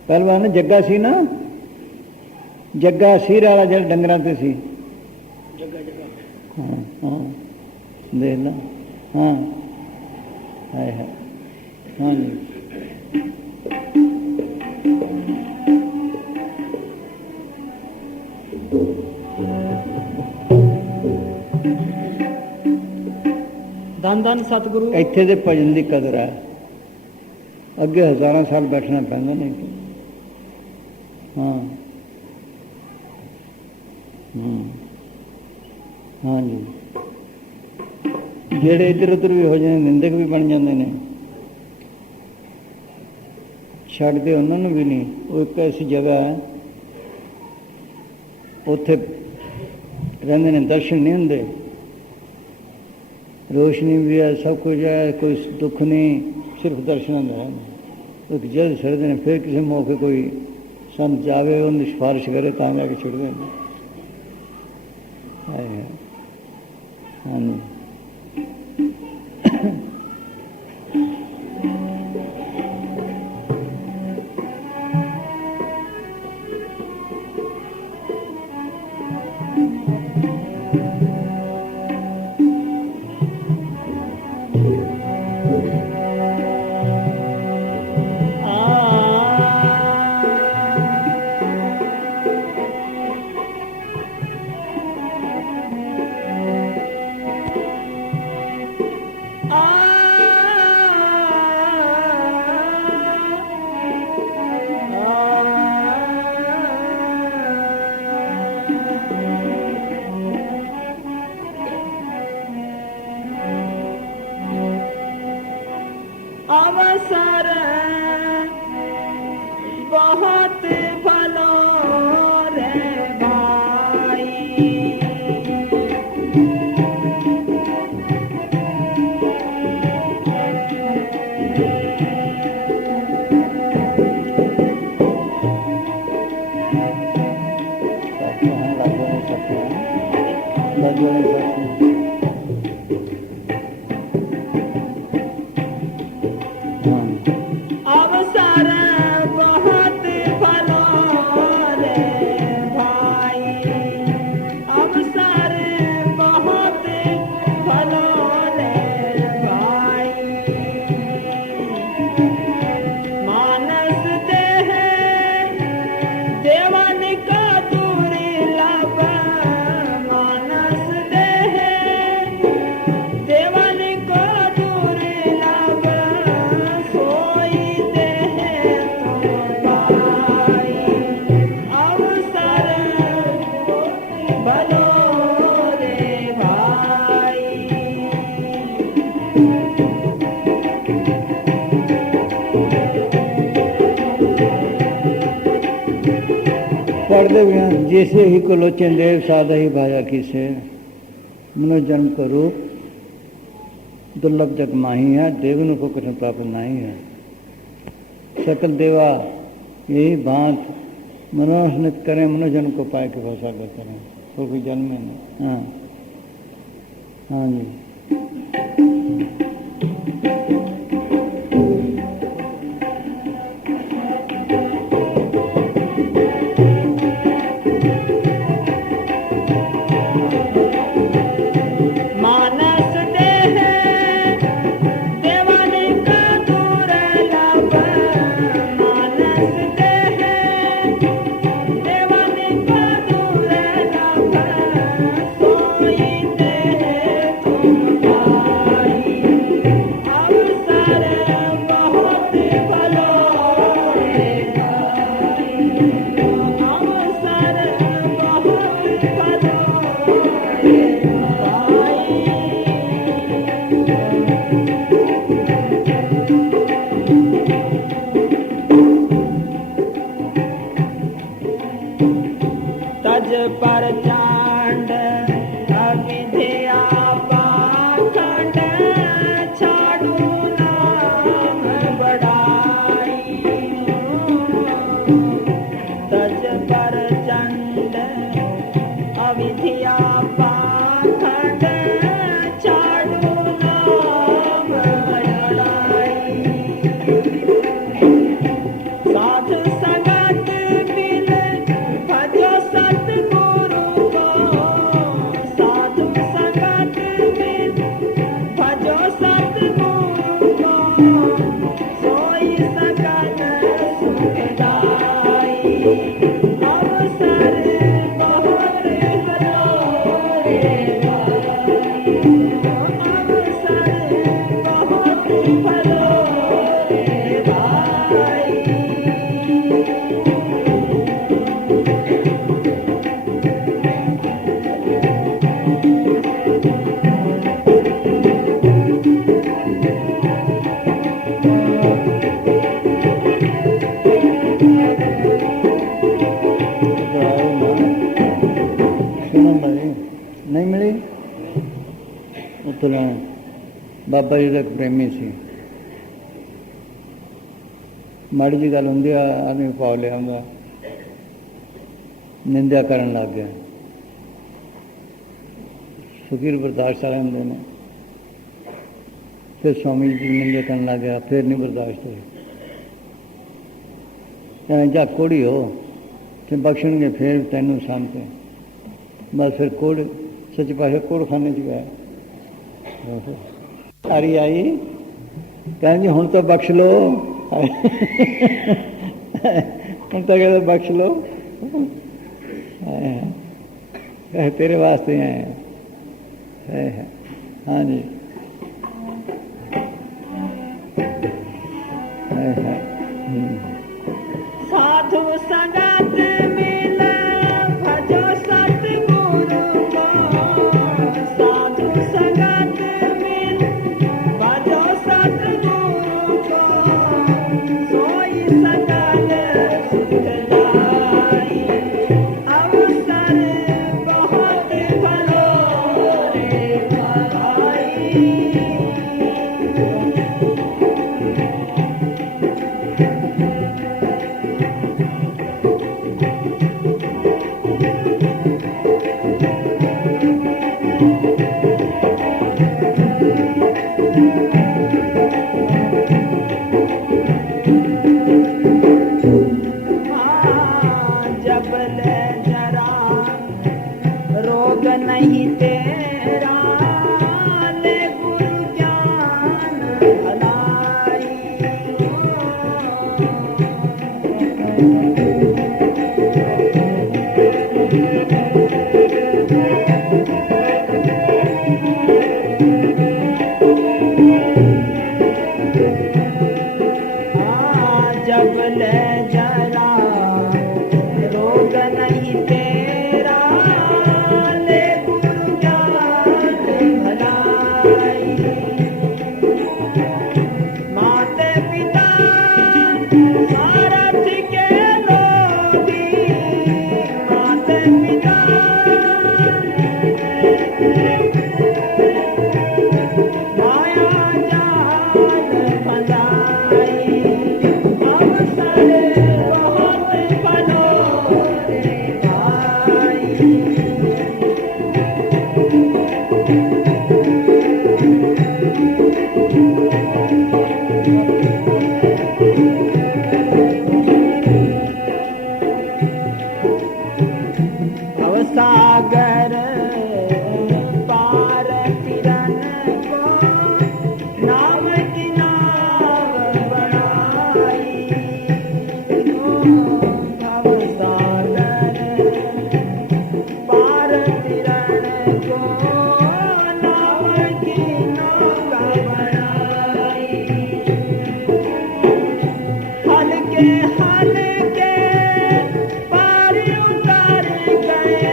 ਪਹਿਲਵਾਨ ਜੱਗਾ ਸੀ ਨਾ, ਜੱਗਾ ਸੀਰ ਵਾਲਾ ਜਿਹੜਾ ਡੰਗਰਾਂ 'ਤੇ ਸੀ। ਹਾਂ ਹਾਂ ਦੇਖ ਲਾ। ਹਾਂ ਹੈ ਹਾਂਜੀ ਧੰਨ ਧੰਨ ਸਤਿਗੁਰੂ। ਇੱਥੇ ਦੇ ਭਜਨ ਦੀ ਕਦਰ ਹੈ, ਅੱਗੇ ਹਜ਼ਾਰਾਂ ਸਾਲ ਬੈਠਣਾ ਪੈਂਦਾ ਨਹੀਂ। ਹਾਂ ਹਾਂਜੀ ਜਿਹੜੇ ਇੱਧਰ ਉੱਧਰ ਵੀ ਹੋ ਜਾਂਦੇ ਨਿੰਦਕ ਵੀ ਬਣ ਜਾਂਦੇ ਨੇ। ਛੱਡਦੇ ਉਹਨਾਂ ਨੂੰ ਵੀ ਨਹੀਂ। ਉਹ ਇੱਕ ਐਸੀ ਜਗ੍ਹਾ ਹੈ ਉੱਥੇ ਰਹਿੰਦੇ ਨੇ, ਦਰਸ਼ਨ ਨਹੀਂ ਹੁੰਦੇ, रोशनी भी है, सब कुछ है, कोई दुख नहीं, सिर्फ दर्शन है। एक जल्द छड़ते हैं, फिर किसी मौके कोई संत जावे उन्हें सिफारिश करे तो जाके छड़ दें। हाँ जी। अवसर बहुत भलो रे भाई, अवसर बहुत भलो रे भाई, अवसर बहुत भलो रे भाई। मानस देह देवन का दुर्लभ, मानस देह देवन का दुर्लभ, सोई देह तुम पाई। अवसर भलो रे भाई, पढ़ते भी हैं, जैसे ही को लोचन देव सादा ही भाया किसे, मनुष्य जन्म का रूप दुर्लभ जग माही है, देवनु को कुछ प्राप्त नहीं है। सकल देवा यही भांत मनुष्य नित करें, मनुष्य जन्म को पाए के भाषा को करें, तो कोई जन्म नहीं। हाँ हाँ जी। मानस देह देवन का दुर्लभ, मानस देह देवन का दुर्लभ, सोई देह तुम पाई। अवसर बहुत भलो रे भाई, अवसर बहुत भलो रे भाई। तज पर चांड अविद्या पाखंड, छाड़ू नाम बढ़ाई। तज पर चंड अविद्या पाखंड, छाड़ू नाम बढ़ाई। साधु संगत बिन भजो सतगुरु को, साधु संगत बिन भजो सतगुरु को, सोई सकल सुखदाई। अवसर बहुत भलो रे भाई, अवसर बहुत भलो रे भाई। ਤੁਲਣ ਬਾਬਾ ਜੀ ਦਾ ਪ੍ਰੇਮੀ ਸੀ। ਮਾੜੀ ਜੀ ਗੱਲ ਹੁੰਦੀ ਆ, ਆਦਮੀ ਪਾ ਲਿਆਉਂਦਾ, ਨਿੰਦਿਆ ਕਰਨ ਲੱਗ ਗਿਆ। ਫਕੀਰ ਬਰਦਾਸ਼ਤ ਵਾਲੇ ਹੁੰਦੇ ਨੇ, ਫਿਰ स्वामी जी निंदे करने लग गया, फिर नहीं बर्दाश्त हुई। जा कोड़ी हो तो बख्शणगे, फिर तेनों सामते बस फिर कोड़ सच पासे कोड़ खाने च गया। सारी आई कह जी हुण तो बख्श लो, हुण तो कहते बख्श लो, तेरे वास्ते आए हैं। हाँ जी साधु संगत मिला भजो सतगुरु को, साधु संगत मिला भजो सतगुरु को, सोई सकल सुख जाई, अवसर बहुत भलो रे भाई। नहीं तेरा ले गुरु ज्ञान भलाई, जब ले जरा रोग नहीं तेरा ले गुरु ज्ञान भलाई, माते पिता सारथ के लोभी, माते पिता माया जाल भलाई, अवसर बहुत भलो रे भाई। सागर पार फिरन को नाव की नाव बनाई, भव सागर पार फिरन को नाव की नाव बनाई, हल्के हल्के पार उतार गए,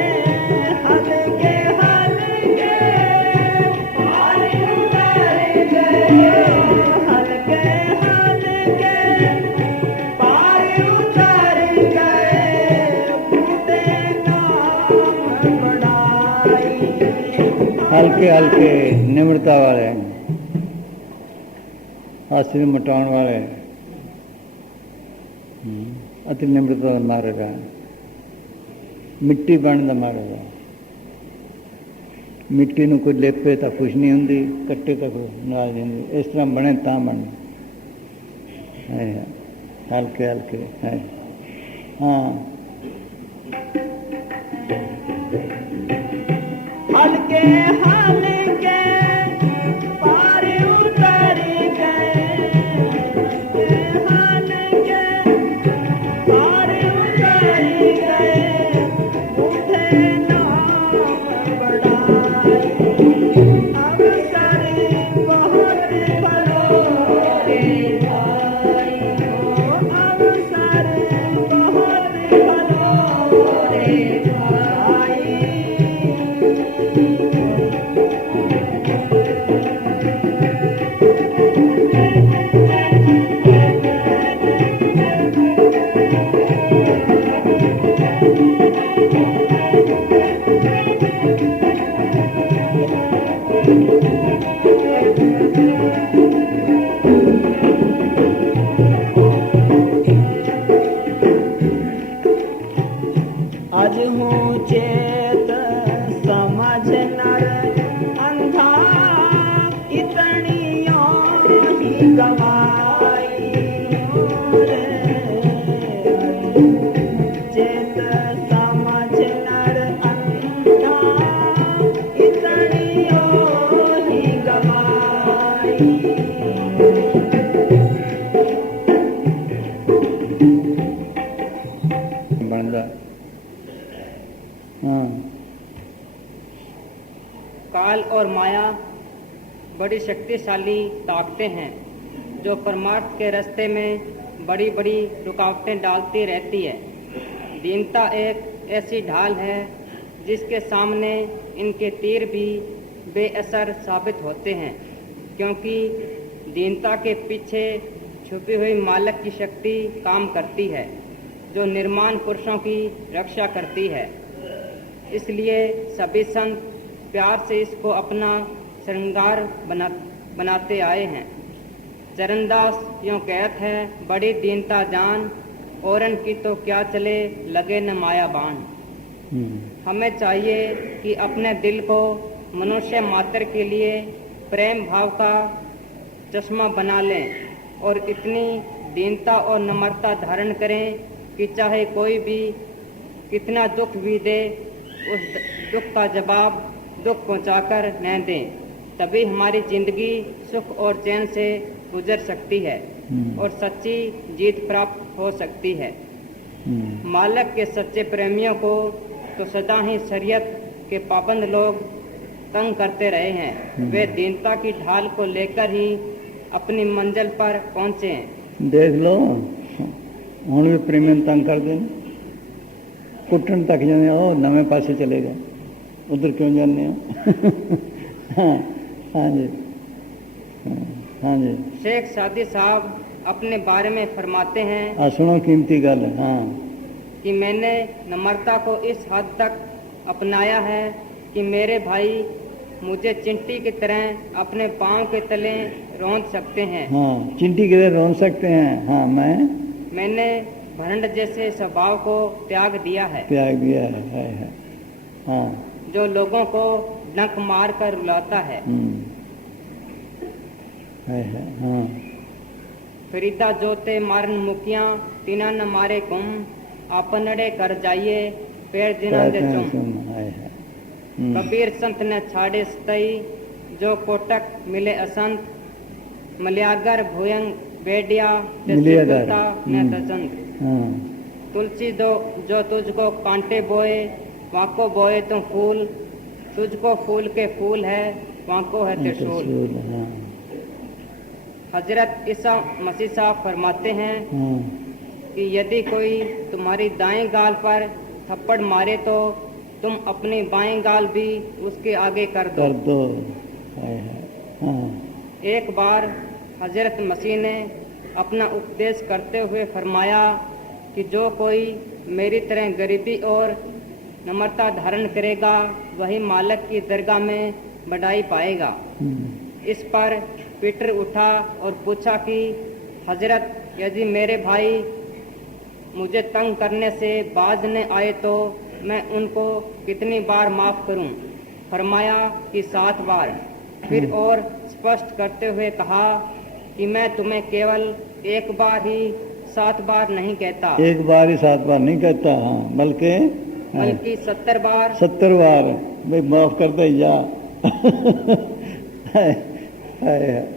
हल्के हल्के पार उतार गए, हल्के हल्के पार उतार गए, फूटे काम बढ़ाई, हल्के हल्के निम्रता वाले, हास्य मटाउण वाले, अति निम्रता का मार्ग है। मिट्टी बन का मार्ग है। मिट्टी नूं कोई लेपे तो खुश नहीं होंगी, कट्टे तो कोई नाराज नहीं होंगी, इस तरह बने तो बन हल्के हल्के है। हाँ हल्के हल्के पार उतर गए, हल्के पार उतर गए, उठे नाम बढ़ाई, अवसर बहुत भलो रे भाई, अवसर बहुत भलो रे भाई। बनता। हाँ काल और माया बड़ी शक्तिशाली ताकतें हैं जो परमार्थ के रास्ते में बड़ी बड़ी रुकावटें डालती रहती है। दीनता एक ऐसी ढाल है जिसके सामने इनके तीर भी बेअसर साबित होते हैं, क्योंकि दीनता के पीछे छुपी हुई मालिक की शक्ति काम करती है जो निर्माण पुरुषों की रक्षा करती है। इसलिए सभी संत प्यार से इसको अपना श्रृंगार बनाते आए हैं। चरणदास यूँ कहत है, बड़ी दीनता जान औरन की तो क्या चले लगे न माया बाण। हमें चाहिए कि अपने दिल को मनुष्य मात्र के लिए प्रेम भाव का चश्मा बना लें और इतनी दीनता और नम्रता धारण करें कि चाहे कोई भी कितना दुख भी दे उस दुख का जवाब दुख पहुंचाकर न दें। तभी हमारी जिंदगी सुख और चैन से गुजर सकती है और सच्ची जीत प्राप्त हो सकती है। मालिक के सच्चे प्रेमियों को तो सदा ही शरीयत के पाबंद लोग तंग करते रहे हैं। वे दीनता की ढाल को लेकर ही अपनी मंजिल पर पहुंचे हैं। देख लो हुण भी प्रेमी तंग कर दें, कुटन तक जाने ओ नवे पासे चले गए, उधर क्यों जाने हो। हाँ जी, हाँ जी। शेख सादी साहब अपने बारे में फरमाते हैं, सुनो कीमती गल। हाँ कि मैंने नम्रता को इस हद तक अपनाया है कि मेरे भाई मुझे चिंटी की तरह अपने पाँव के तले रौंद सकते हैं। हाँ चिंटी की तरह रौंद सकते हैं। हाँ मैंने भरंड जैसे स्वभाव को त्याग दिया है। है। हाँ जो लोगों को डंक मार कर रुलाता है। हाँ फरीदा जोते मारन मुखिया तिना न मारे गुम आपनड़े कर जाइए पैर जिना दे चुम। कबीर संत ने छाड़े सतई जो कोटक मिले असंत मल्यागर भुयंग बेडिया न तजंत। तुलसी दो जो तुझको कांटे बोए वाको बोए तुम फूल, तुझको फूल के फूल है वाको है त्रिशूल। हजरत ईसा मसीह साहब फरमाते हैं कि यदि कोई तुम्हारी दाएं गाल पर थप्पड़ मारे तो तुम अपनी बाएं गाल भी उसके आगे कर दो। एक बार हजरत मसीह ने अपना उपदेश करते हुए फरमाया कि जो कोई मेरी तरह गरीबी और नम्रता धारण करेगा वही मालिक की दरगाह में बढ़ाई पाएगा। इस पर पीटर उठा और पूछा कि हजरत, यदि मेरे भाई मुझे तंग करने से बाज न आए तो मैं उनको कितनी बार माफ करूं? फरमाया कि 7 बार। फिर और स्पष्ट करते हुए कहा कि मैं तुम्हें केवल एक बार ही 7 बार नहीं कहता। एक बार ही 7 बार नहीं कहता। हाँ बल्कि 70 बार। 70 बार भाई माफ करते ही जा।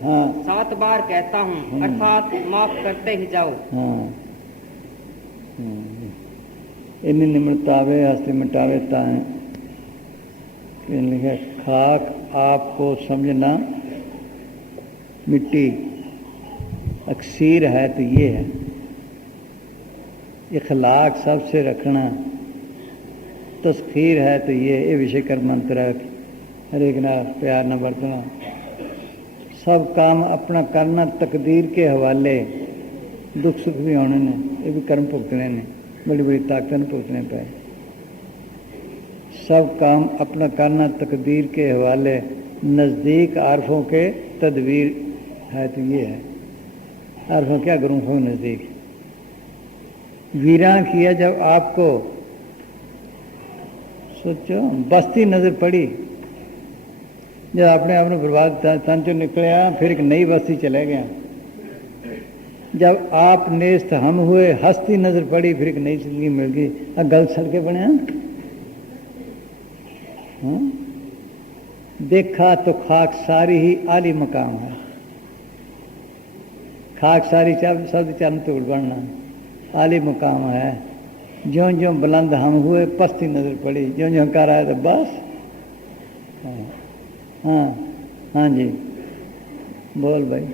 हाँ 7 बार कहता हूँ, अर्थात माफ करते ही जाओ। हाँ इन्नी निम्रतावे हस्ती मिटावे ताए लिखे खाक आपको समझना मिट्टी अक्सीर है तो ये है। इखलाक सबसे रखना तस्खीर है तो ये विषय कर मंत्र हर एक ना प्यार न बरतना। सब काम अपना करना तकदीर के हवाले। दुख सुख भी होने ने, ये भी कर्म भुगतने ने, बड़ी बड़ी ताकत भुगतने पे। सब काम अपना करना तकदीर के हवाले, नज़दीक आरफों के तदबीर है तो ये है। आरफों क्या करूँ हो नज़दीक। वीरान किया जब आपको सोचो बस्ती नजर पड़ी, जब अपने आपने बर्बाद तन चो निकलिया फिर एक नई बस्ती चले गया। जब आप नेस्त हम हुए हस्ती नजर पड़ी फिर एक नई जिंदगी मिल गई। गल सड़के बने। हाँ? देखा तो खाक सारी ही आली मकाम है। खाक सारी शब्द चरण तोड़ बढ़ना आली मकाम है। ज्यों ज्यों बुलंद हम हुए पस्ती नजर पड़ी, ज्यों ज्यों कर आए तो बस। हाँ हाँ हाँ जी बोल भाई।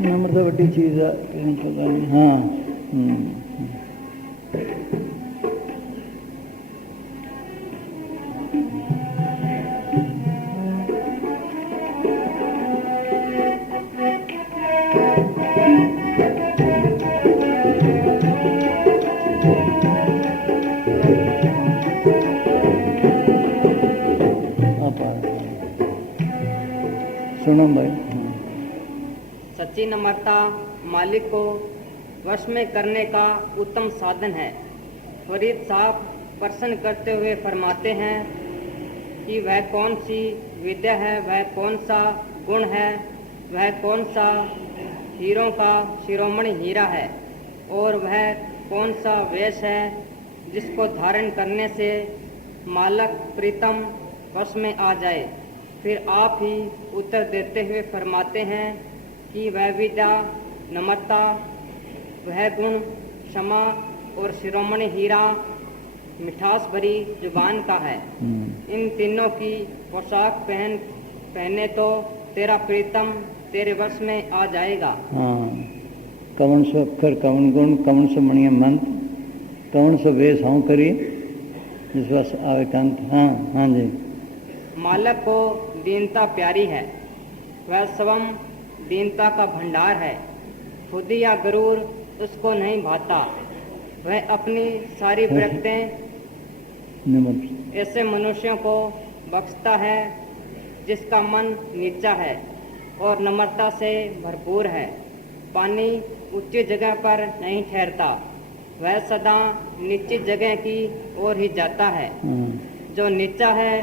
नंबर तो बड़ी चीज़ है, पता नहीं। हाँ सुनो भाई। सच्ची नम्रता मालिक को वश में करने का उत्तम साधन है। फरीद साहब प्रश्न करते हुए फरमाते हैं कि वह कौन सी विद्या है, वह कौन सा गुण है, वह कौन सा हीरों का शिरोमणि हीरा है, और वह कौन सा वेश है जिसको धारण करने से मालक प्रीतम वश में आ जाए। फिर आप ही उत्तर देते हुए फरमाते हैं कि वह विद्या, नम्रता, वह गुण, क्षमा और शिरोमणि हीरा मिठास भरी जुबान का है। इन तीनों की पोशाक पहने तो तेरा प्रीतम तेरे वश में आ जाएगा। हाँ, कवन सो अक्षर, कवन गुण, कवन सो मणिया मंत्र, कवन सो वेश हों करी जिस वश आवे कंत। हाँ हाँ जी। मालक को दीनता प्यारी है, वह स्वयं दीनता का भंडार है। खुद या गरूर उसको नहीं भाता, वह अपनी सारी बरकतें ऐसे मनुष्यों को बख्शता है जिसका मन नीचा है और नम्रता से भरपूर है। पानी ऊंची जगह पर नहीं ठहरता, वह सदा नीची जगह की ओर ही जाता है। जो नीचा है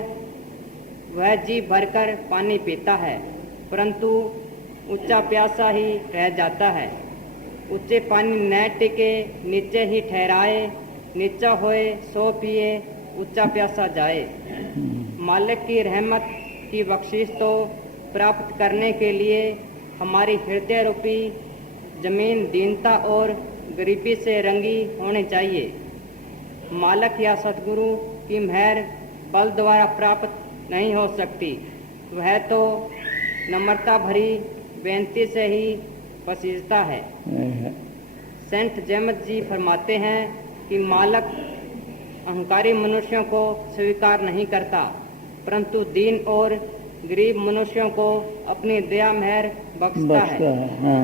वह जी भरकर पानी पीता है, परंतु ऊंचा प्यासा ही रह जाता है। ऊंचे पानी न टिके नीचे ही ठहराए, नीचा होए सो पिए, ऊंचा प्यासा जाए। मालिक की रहमत की बख्शिश तो प्राप्त करने के लिए हमारी हृदय रूपी जमीन दीनता और गरीबी से रंगी होनी चाहिए। मालिक या सतगुरु की मेहर बल द्वारा प्राप्त नहीं हो सकती, वह तो नम्रता भरी बेनती से ही पसीजता है। सेंट जेम्स जी फरमाते हैं कि मालिक अहंकारी मनुष्यों को स्वीकार नहीं करता, परंतु दीन और गरीब मनुष्यों को अपनी दया मेहर बख्शता है।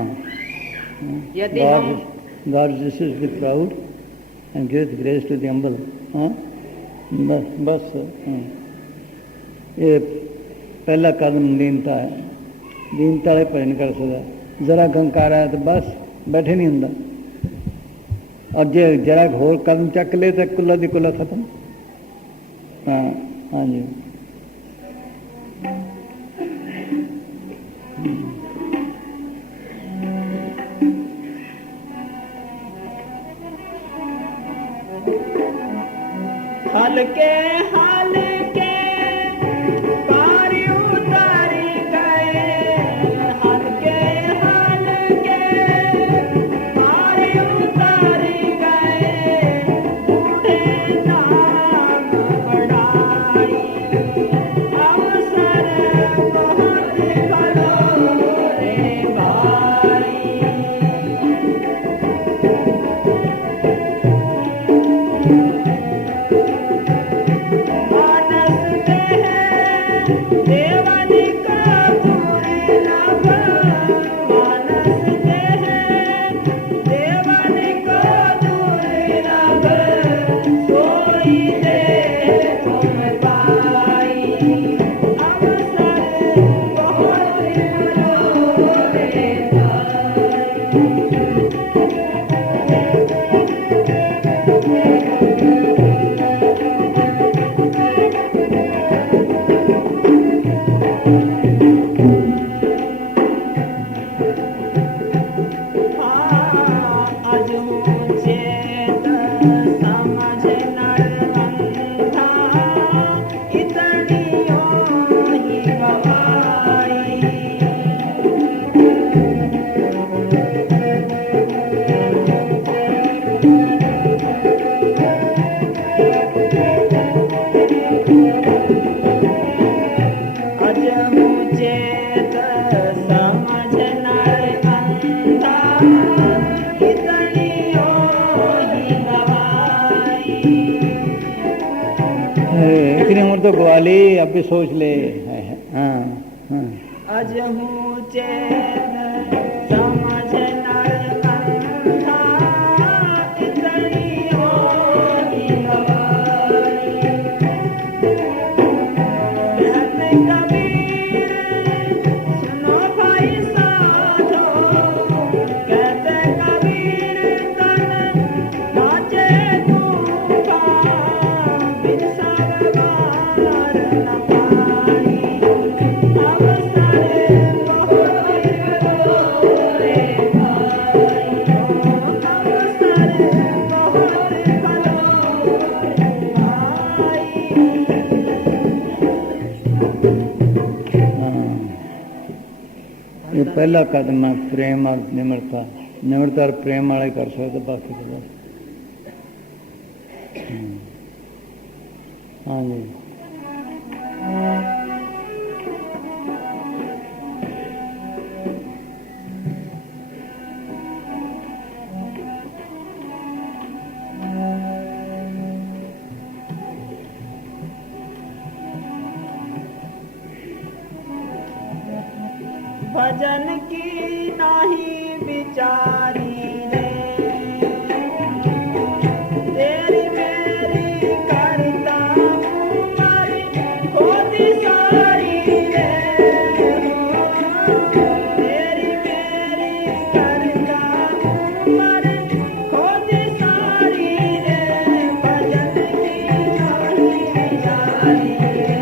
यदि हम God resist the proud and gives grace to the humble. हाँ बस ये पहला कदम दीनता है। दीनता वाले भजन कर सकता, जरा गंकार आया तो बस बैठे नहीं होंगे, और जे जरा होर कदम चक ले तो कुल्ला दी कुल्ला खत्म। हाँ हाँ जी। हल्के हल्के पारी उतारी गए, हल्के हल्के पारी उतारी गए, बूढ़े नाम बढ़ाई, अवसर बहुत खलो रे भाई। तो गवा ली, अब भी सोच ले। हाँ हाँ अजहू चैन समझ नर कंधा, इतनी होगी हमारी। कहते कबीर सुनो भाई साधो, कहते कबीर तन नाचे तूफा, बिन सरवार न पाई। ये पहला कदम है प्रेम और निम्रता। निम्रता और प्रेम वाले कर सकते, बाकी तो बस। हाँ जी। भजन की नाही विचारी रे, तेरी मेरी करता हूँ मारी खोद सारी रे। तेरी मेरी करता हूँ मारी खोद सारी रे, भजन की नाही विचारी रे।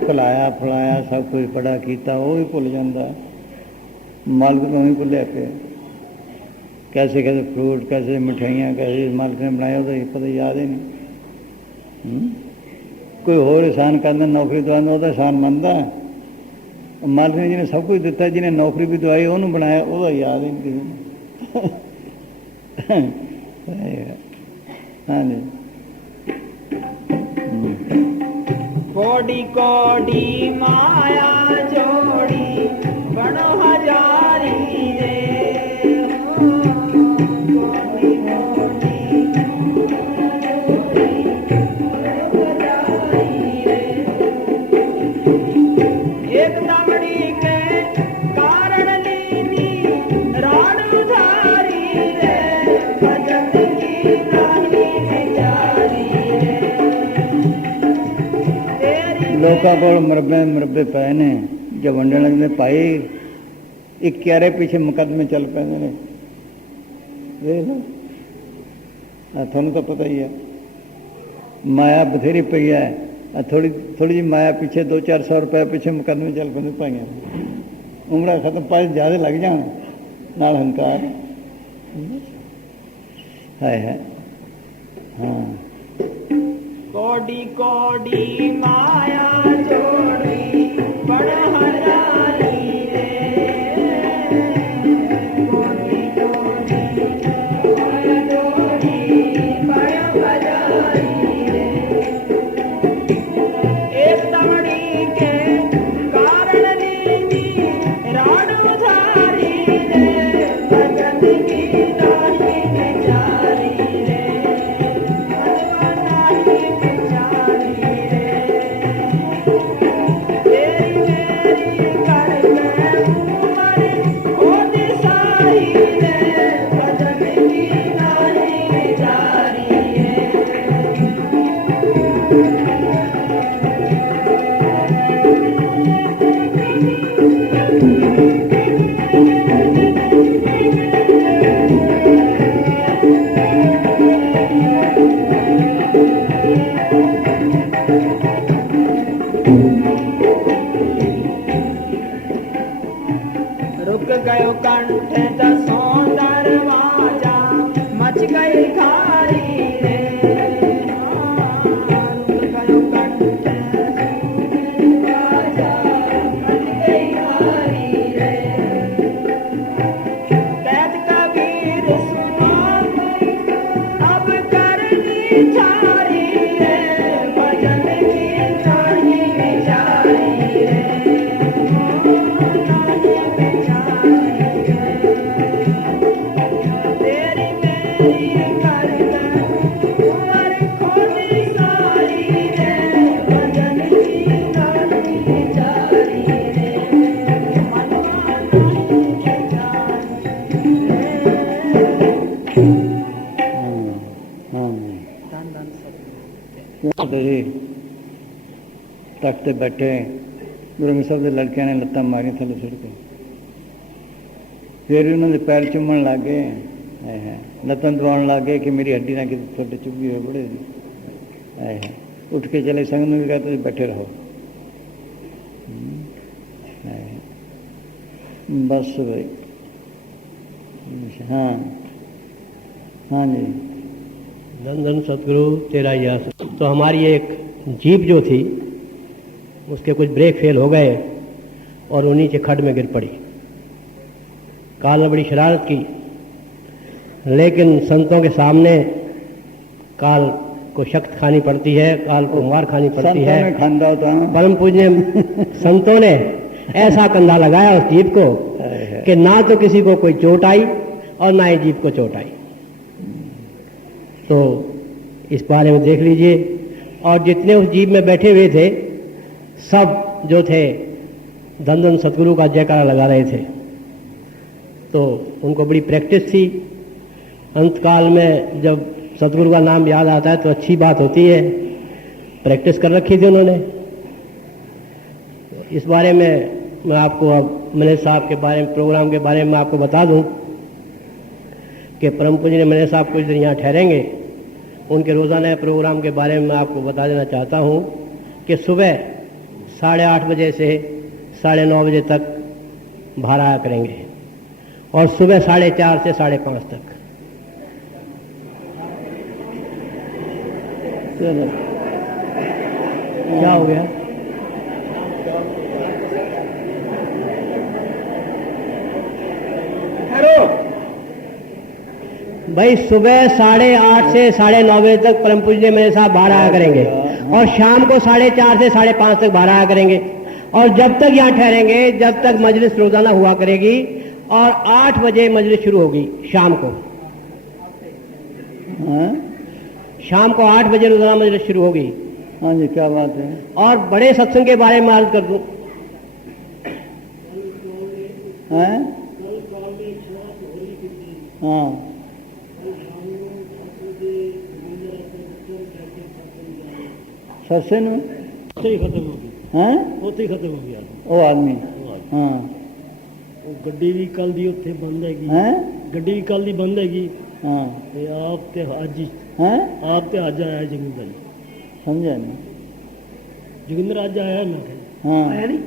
खिलाया फलाया सब कुछ बड़ा किया, वो भी भुल जाता, मालिक तो नहीं भुलिया पे। कैसे कैसे फ्रूट, कैसे मिठाइयाँ, कैसे मालिक ने बनाया, तो पता याद ही नहीं। कोई होर एहसान करना, नौकरी दवाना, वो एहसान मनता। मालिक ने जिन्हें सब कुछ दिता, जिन्हें नौकरी भी दवाई, उन्होंने बनाया, वो याद ही नहीं किसी। हाँ जी। कोडी कोडी माया जोड़ी बण हजारी रे। कोडी कोडी एक दमड़ी के कारण लीनी राण उधारी रे। भजन की नहीं विचारी रे। लोगों को मरबे मरबे पे ने जब वंडन लगते पाई एक क्यारे पीछे मुकदमे चल पे ने। देख लो, थानू तो पता ही है, माया बथेरी पई है। थोड़ी थोड़ी जी माया पीछे 200-400 रुपये पीछे मुकदमे चल पे पाई। उम्र खत्म, पास ज्यादा लग जान नाल हंकार है। हाँ, कोडी कोडी माया जोड़ी बड़ हजारी रे। कोडी कोडी माया जोड़ी बड़ हजारी रे। एक दमड़ी के कारण लीनी राण उधारी रे। भजन की नहीं विचारी रे। रुक गयो कंठ दसों दरवाजा, मच गई खारी रे। रुक गयो कंठ दरवाजा, मच गई खारी रे। कैद कबीर सुनो अब करनी छारी रे। भजन की नहीं विचारी रे। तख्ते बैठे गुरु साहब के लड़किया ने लत्तां मारिया थले सुट के, फिर उन्होंने पैर चुमन लग गए, लत्तां दबाने लग गए कि मेरी हड्डी ना कि थोड़े चुभी हो बड़े। उठ के चले, संग ने भी कहा तुम बैठे रहो। बस भाई। हाँ हाँ जी। धन धन सतगुरु तेरा यश। तो हमारी एक जीप जो थी उसके कुछ ब्रेक फेल हो गए और वो नीचे खड्ड में गिर पड़ी। काल ने बड़ी शरारत की, लेकिन संतों के सामने काल को शख्त खानी पड़ती है, काल को मार खानी पड़ती है। परम पूज्य संतों ने ऐसा कंधा लगाया उस जीप को कि ना तो किसी को कोई चोट आई और ना ही जीप को चोट आई। तो इस बारे में देख लीजिए। और जितने उस जीप में बैठे हुए थे सब जो थे धन धन सतगुरु का जयकारा लगा रहे थे। तो उनको बड़ी प्रैक्टिस थी। अंतकाल में जब सतगुरु का नाम याद आता है तो अच्छी बात होती है, प्रैक्टिस कर रखी थी उन्होंने। इस बारे में मैं आपको अब मैनेज साहब के बारे में, प्रोग्राम के बारे में आपको बता दूं कि परम पूज्य मैनेज साहब कुछ दिन यहाँ ठहरेंगे। उनके रोज़ाना प्रोग्राम के बारे में मैं आपको बता देना चाहता हूँ कि सुबह 8:30 बजे से 9:30 बजे तक बाहर आया करेंगे और सुबह 4:30 से 5:30 तक। चलो क्या हो गया? भाई सुबह 8:30 से 9:30 बजे तक परम पूज्य मेरे साथ बाहर आया करेंगे और शाम को 4:30 से 5:30 तक बाहर आया करेंगे और जब तक यहाँ ठहरेंगे जब तक मजलिस रोजाना हुआ करेगी और 8 बजे मजलिस शुरू होगी शाम को। हाँ शाम को 8 बजे रोजाना मजलिस शुरू होगी। हाँ जी, क्या बात है। और बड़े सत्संग के बारे में अर्ज कर दूं। हैं? हाँ सत्संग में ही खत्म हो गई। हैं? ही खत्म हो गया। वो आदमी हाँ ਗੱਡੀ ਵੀ ਕੱਲ ਦੀ ਉੱਥੇ ਬੰਦ ਹੈਗੀ। हैं? ਗੱਡੀ ਵੀ ਕੱਲ ਦੀ ਬੰਦ ਹੈਗੀ हाँ ਤੇ ਆਪ ਤੇ ਅੱਜ हैं? ਆਪ ਤੇ ਅੱਜ ਆਇਆ ਜੋਗਿੰਦਰ ਜੀ। समझा नहीं। ਜੋਗਿੰਦਰ ਅੱਜ ਆਇਆ ਮੈਂ ਕਿਹਾ हाँ ਆਇਆ ਨਹੀਂ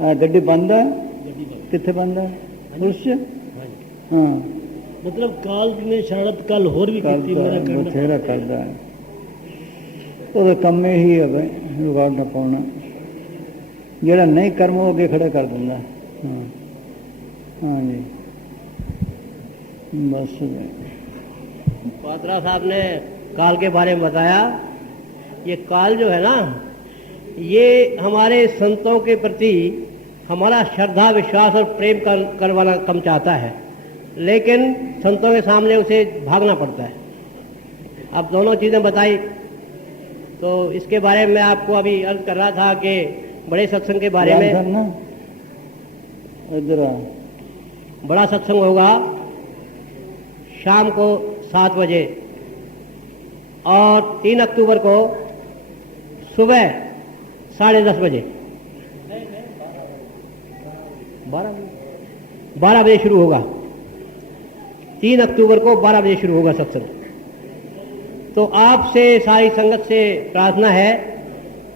हाँ, गड्डी बंद है। ਗੱਡੀ ਬੰਦ। कितने बंद है? उस ਹਾਂਜੀ हाँ ਮਤਲਬ ਕਾਲ ਨੇ ਸ਼ਰਾਰਤ ਕੱਲ ਹੋਰ ਵੀ ਕੀਤੀ ਮੇਰਾ ਕਰਨਾ। बथेरा करता है तो कम में ही है भाई, रुकावट पाना ਜਿਹੜਾ नहीं कर्म वो अगे खड़ा कर दिंदा। हाँ हाँ जी बस पात्रा साहब ने काल के बारे में बताया। ये काल जो है ना, ये हमारे संतों के प्रति हमारा श्रद्धा विश्वास और प्रेम करवाना कम चाहता है, लेकिन संतों के सामने उसे भागना पड़ता है। अब दोनों चीज़ें बताई तो इसके बारे में आपको अभी अर्ज कर रहा था कि बड़े सत्संग के बारे में। ना इधर बड़ा सत्संग होगा शाम को 7 बजे और 3 अक्टूबर को सुबह 10:30 बजे 12 बजे शुरू होगा। 3 अक्टूबर को 12 बजे शुरू होगा सत्संग। तो आपसे सारी संगत से प्रार्थना है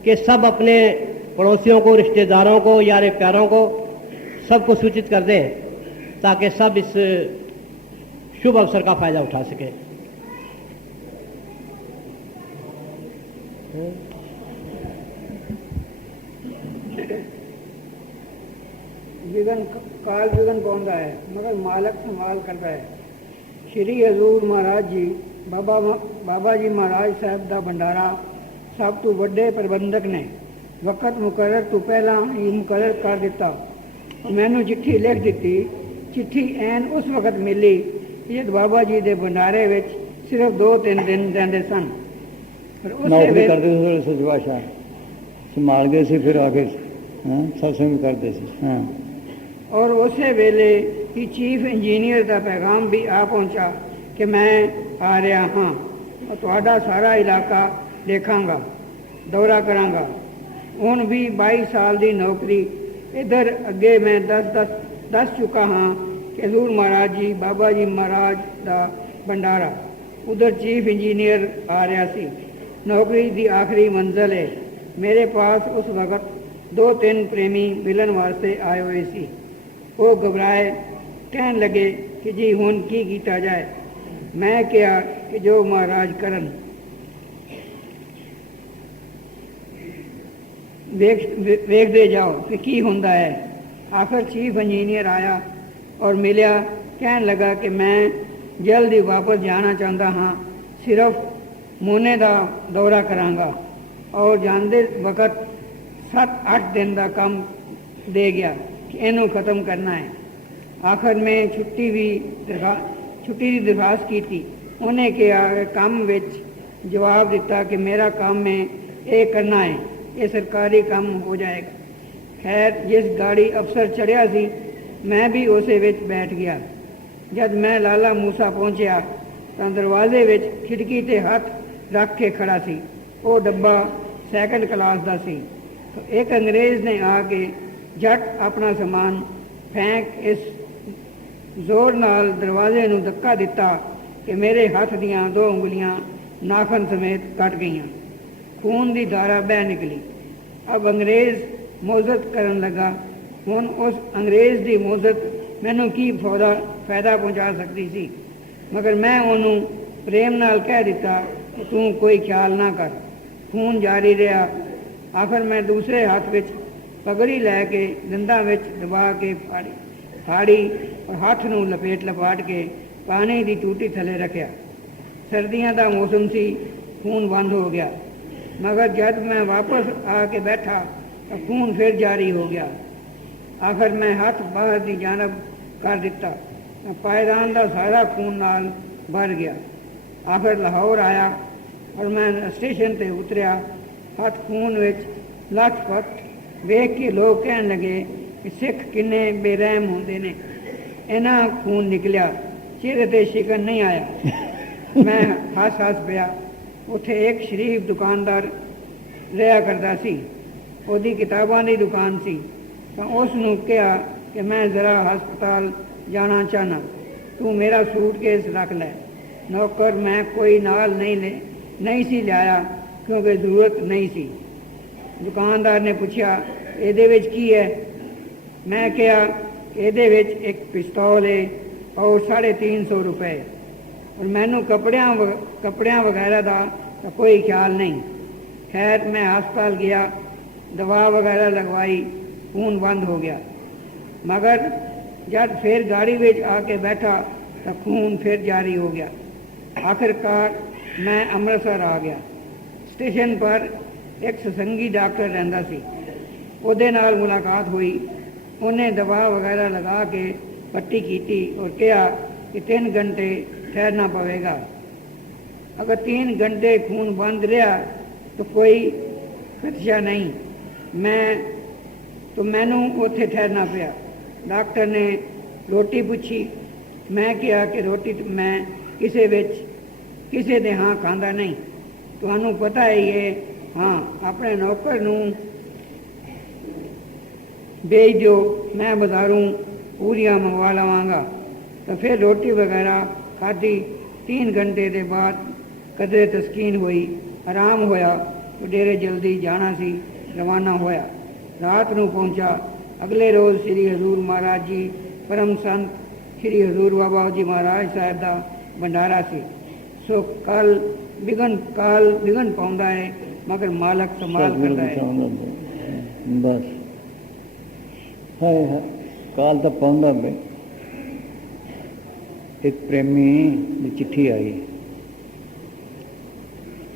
कि सब अपने पड़ोसियों को, रिश्तेदारों को, यार प्यारों को सबको सूचित कर दें ताकि सब इस शुभ अवसर का फायदा उठा सके। विघन काल विघन पाਉਂਦਾ है मगर मालक संभाल करता है। श्री हजूर महाराज जी बाबा जी महाराज साहब का भंडारा सब तो ਵੱਡੇ प्रबंधक ने वक्त मुकर्रर तो पहला ही मुकर्रर कर दिता। मैनू चिट्ठी लिख दी। चिट्ठी ऐन उस वक्त मिली जब बाबा जी के भंडारे विच सिर्फ 2-3 दिन रहंदे सन। नौकरी करते थे थोड़े से भाषा संभाल गए सी, फिर आके सत्संग करते सी। हाँ और उसे वेले ही चीफ इंजीनियर का पैगाम भी आ पहुंचा कि मैं आ रहा हाँ और तुहाडा सारा इलाका देखांगा, दौरा करांगा। हुण भी 22 साल की नौकरी इधर अगे मैं दस चुका हाँ कि हजूर महाराज जी बाबा जी महाराज का भंडारा उधर चीफ इंजीनियर आ रहा सी। नौकरी की आखिरी मंजिल है। मेरे पास उस वक्त 2-3 प्रेमी मिलन वास्ते आए हुए सी। वो घबराए, कहन लगे कि जी हुण की कीता जाए। मैं कहा कि जो महाराज करन। वेखते जाओ कि की हुंदा है। आखिर चीफ इंजीनियर आया और मिलिया, कहन लगा कि मैं जल्द ही वापस जाना चाहता हाँ, सिर्फ मोने का दौरा करांगा। और जाते वक्त 7-8 दिन का काम दे गया कि इनू ख़त्म करना है। आखिर में छुट्टी की दरखास्त की थी। उन्हें कहा काम विच जवाब दिता कि मेरा काम में ये करना है, ये सरकारी काम हो जाएगा। खैर जिस गाड़ी अफसर चढ़िया सी मैं भी उसे विच बैठ गया। जब मैं लाला मूसा पहुंचा तो दरवाजे विच खिड़की ते हाथ रख के खड़ा सी। वो डब्बा 2nd क्लास का सी। तो एक अंग्रेज़ ने आके झट अपना समान फेंक इस जोर नाल दरवाजे नूं धक्का दिता कि मेरे हाथ दियां 2 उंगलियां नाखन समेत कट गईयां। खून की धारा बह निकली। अब अंग्रेज़ मोजत करन लगा। हुण उस अंग्रेज़ की मोजत ਮੈਨੂੰ ਕੀ ਫਾਇਦਾ ਪਹੁੰਚਾ ਸਕਦੀ ਸੀ। ਮਗਰ ਮੈਂ ਉਹਨੂੰ ਪ੍ਰੇਮ ਨਾਲ ਕਹਿ ਦਿੱਤਾ ਕਿ ਤੂੰ ਕੋਈ ਖਿਆਲ ਨਾ ਕਰ। ਖੂਨ ਜਾਰੀ ਰਿਹਾ। ਆਖਰ ਮੈਂ ਦੂਸਰੇ ਹੱਥ ਵਿੱਚ ਪਗੜੀ ਲੈ ਕੇ ਦੰਦਾਂ ਵਿੱਚ ਦਬਾ ਕੇ ਫਾੜੀ ਔਰ ਹੱਥ ਨੂੰ ਲਪਾਟ ਕੇ ਪਾਣੀ ਦੀ ਟੂਟੀ ਥੱਲੇ ਰੱਖਿਆ। ਸਰਦੀਆਂ ਦਾ ਮੌਸਮ ਸੀ। ਖੂਨ ਬੰਦ ਹੋ ਗਿਆ। ਮਗਰ ਜਦ ਮੈਂ ਵਾਪਸ ਆ ਕੇ ਬੈਠਾ ਤਾਂ ਖੂਨ ਫਿਰ ਜਾਰੀ ਹੋ ਗਿਆ। ਆਖਰ ਮੈਂ ਹੱਥ ਬਾਹਰ ਦੀ ਜਾਨਬ ਕਰ ਦਿੱਤਾ ਤਾਂ ਪਾਇਦਾਨ ਦਾ ਸਾਰਾ ਖੂਨ ਨਾਲ ਭਰ ਗਿਆ। ਆਖਰ ਲਾਹੌਰ ਆਇਆ ਔਰ ਮੈਂ ਸਟੇਸ਼ਨ 'ਤੇ ਉਤਰਿਆ। ਹੱਥ ਖੂਨ ਵਿੱਚ ਲੱਥ-ਪੱਥ ਵੇਖ ਕੇ ਲੋਕ ਕਹਿਣ ਲੱਗੇ ਕਿ ਸਿੱਖ ਕਿੰਨੇ ਬੇਰਹਿਮ ਹੁੰਦੇ ਨੇ। ਇਹਨਾਂ ਖੂਨ ਨਿਕਲਿਆ, ਚਿਹਰੇ 'ਤੇ ਸ਼ਿਕਨ ਨਹੀਂ ਆਇਆ। ਮੈਂ ਹੱਸ ਪਿਆ। ਉੱਥੇ ਇੱਕ ਸ਼ਰੀਫ ਦੁਕਾਨਦਾਰ ਰਿਹਾ ਕਰਦਾ ਸੀ। ਉਹਦੀ ਕਿਤਾਬਾਂ ਦੀ ਦੁਕਾਨ ਸੀ। ਤਾਂ ਉਸ ਨੂੰ ਕਿਹਾ ਕਿ ਮੈਂ ਜ਼ਰਾ ਹਸਪਤਾਲ ਜਾਣਾ ਚਾਹਨਾ, ਤੂੰ ਮੇਰਾ ਸੂਟਕੇਸ ਰੱਖ ਲੈ। ਨੌਕਰ ਮੈਂ ਕੋਈ ਨਾਲ ਨਹੀਂ ਸੀ ਲਿਆਇਆ ਕਿਉਂਕਿ ਜ਼ਰੂਰਤ ਨਹੀਂ ਸੀ। ਦੁਕਾਨਦਾਰ ਨੇ ਪੁੱਛਿਆ ਇਹਦੇ ਵਿੱਚ ਕੀ ਹੈ। ਮੈਂ ਕਿਹਾ ਇਹਦੇ ਵਿੱਚ ਇੱਕ ਪਿਸਤੌਲ ਹੈ ਔਰ 350 ਰੁਪਏ, ਔਰ ਮੈਨੂੰ ਕੱਪੜਿਆਂ ਵਗੈਰਾ ਦਾ ਤਾਂ ਕੋਈ ਖਿਆਲ ਨਹੀਂ। ਖੈਰ ਮੈਂ ਹਸਪਤਾਲ ਗਿਆ, ਦਵਾ ਵਗੈਰਾ ਲਗਵਾਈ, ਖੂਨ ਬੰਦ ਹੋ ਗਿਆ। ਮਗਰ जब फिर गाड़ी में आके बैठा तो खून फिर जारी हो गया। आखिरकार मैं अमृतसर आ गया। स्टेशन पर एक सत्संगी डॉक्टर रहिंदा सी, ਉਹਦੇ ਨਾਲ मुलाकात हुई। उन्हें दवा वगैरह लगा के पट्टी की और कहा कि 3 घंटे ठहरना पवेगा। अगर 3 घंटे खून बंद रहा तो कोई खदशा नहीं। मैनू उत्थे ठहरना पिया। डॉक्टर ने रोटी पूछी। मैं कहा कि रोटी तो मैं किसी दे हाँ खांदा नहीं, तुहानू पता है ये। हाँ, अपने नौकर नू भेज दो, मैं बाजारों पूरियां मंगवा लवांगा। तो फिर रोटी वगैरह खाधी। 3 घंटे के बाद कदरे तस्कीन हुई, आराम होया तो डेरे जल्दी जाना सी, रवाना होया। रात नू पहुंचा। अगले रोज़ श्री हजूर महाराज जी परम संत श्री हजूर बाबा जी महाराज साहब का भंडारा सी। सो काल विघन पाउंदा है, मगर मालक संभाल करता है। बस है काल तो पाउंदा पे। एक प्रेमी की चिट्ठी आई।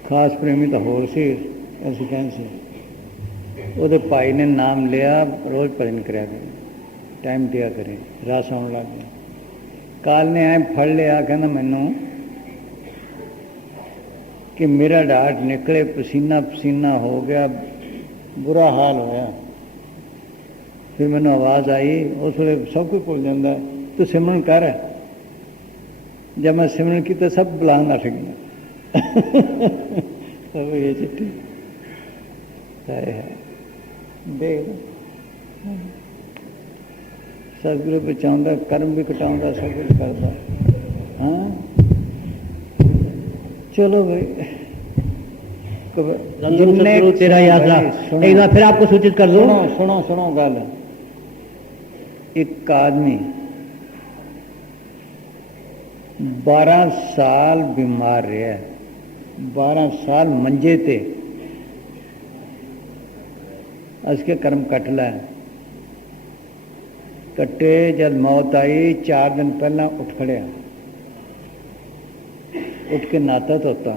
खास प्रेमी तो होर सी, ऐसे कहन से ਉਹਦੇ ਭਾਈ ਨੇ ਨਾਮ ਲਿਆ, ਰੋਜ਼ ਭਜਨ ਕਰਿਆ ਕਰੇ, ਟਾਈਮ ਦਿਆ ਕਰੇ, ਰਸ ਆਉਣ ਲੱਗ ਗਿਆ। ਕਾਲ ਨੇ ਐਂ ਫੜ ਲਿਆ, ਕਹਿੰਦਾ ਮੈਨੂੰ ਕਿ ਮੇਰਾ ਡਾਟ ਨਿਕਲੇ, ਪਸੀਨਾ ਹੋ ਗਿਆ, ਬੁਰਾ ਹਾਲ ਹੋਇਆ। ਫਿਰ ਮੈਨੂੰ ਆਵਾਜ਼ ਆਈ, ਉਸ ਵੇਲੇ ਸਭ ਕੁਝ ਭੁੱਲ ਜਾਂਦਾ, ਤੂੰ ਸਿਮਰਨ ਕਰ। जब मैं सिमरन की तो सब बुलान नठ गया। सब ये चिट्ठी है देख सतगुरु बचाउंदा, कर्म भी कटाउंदा, सब कुछ करता। हाँ चलो भाई, तेरा यात्रा एक बार फिर आपको सूचित कर दूं। सुनो गल। एक आदमी 12 साल बीमार रहा, 12 साल मंजे ते। उसके कर्म कट लै, कट्टे। जब मौत आई 4 दिन पहला उठ खड़िया, उठ के नाता धोता,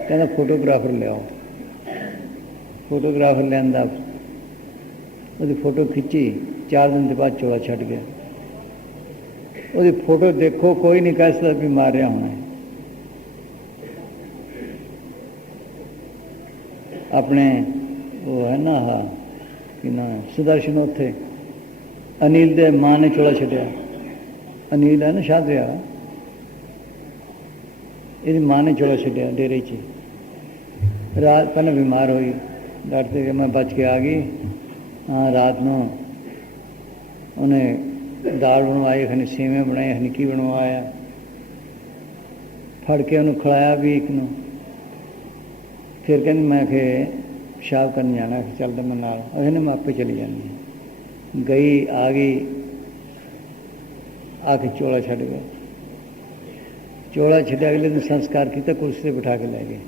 कहना फोटोग्राफर लियाओ। फोटोग्राफर लिया, उसकी फोटो खिंची। 4 दिन के बाद चोला छड़ गया। उसकी फोटो देखो, कोई नहीं कह सकता भी मारिया होना। अपने वो है ना, हाँ कि ना सुदर्शन, उत्थे अनिल दे मां ने चोला छड्या। अनिल है ना शादरिया, इसकी मां ने चोला छड्या डेरे च। रात पहले बीमार हुई, डरते कि मैं बच के आ गई। हाँ, रात को उन्हें दाल बनवाई, खनी सेवें बनाई, खनी की बनवाया। फड़ के उन्होंने खिलाया भी एक नू। फिर कहती मैं कि पेशाब करने जाना, चलते मैं नाल। उसने मैं आपे चली जानी। गई, आ गई, आके चोला छड़ गए। चोला छड्या, अगले दिन संस्कार किया, कुर्सी से बिठा के लै गए।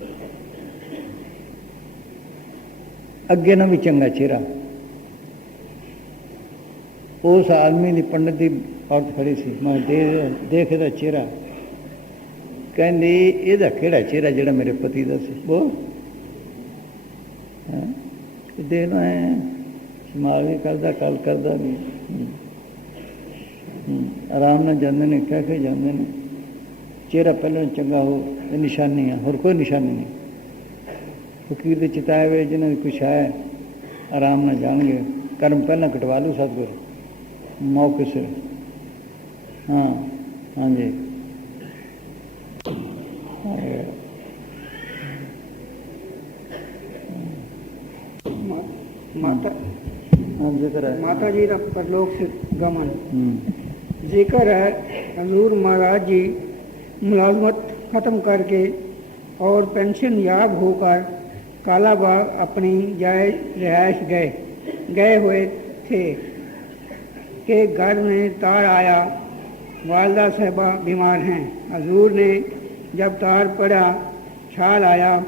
अगे ना भी चंगा चेहरा, उस आदमी की पंडित की औरत खड़ी सी, मैं देख ਇਹਦਾ चेहरा, कहती ਇਹਦਾ ਕਿਹੜਾ चेहरा ਜਿਹੜਾ मेरे पति का सी। वो देना है संभाल भी करता, कल करता भी, आराम ਨਾਲ ਜਾਂਦੇ ਨੇ, कह के ਜਾਂਦੇ ਨੇ। चेहरा पहले चंगा हो, ये निशानी है, होर कोई निशानी नहीं। फकीर के चिताए हुए जिन्होंने कुछ है आराम ਨਾਲ जाएंगे, कर्म पहला कटवा लो सतगुरु मौके से। हाँ हाँ जी, माता हाँ जिक्र है, माता जी का परलोक से गमन जिक्र है। हजूर महाराज जी मुलाजमत ख़त्म करके और पेंशन याब होकर कालाबाग अपनी जायज़ रिहाइश गए हुए थे कि घर में तार आया, वालदा साहबा बीमार हैं। हजूर ने जब तार पड़ा, ख्याल आया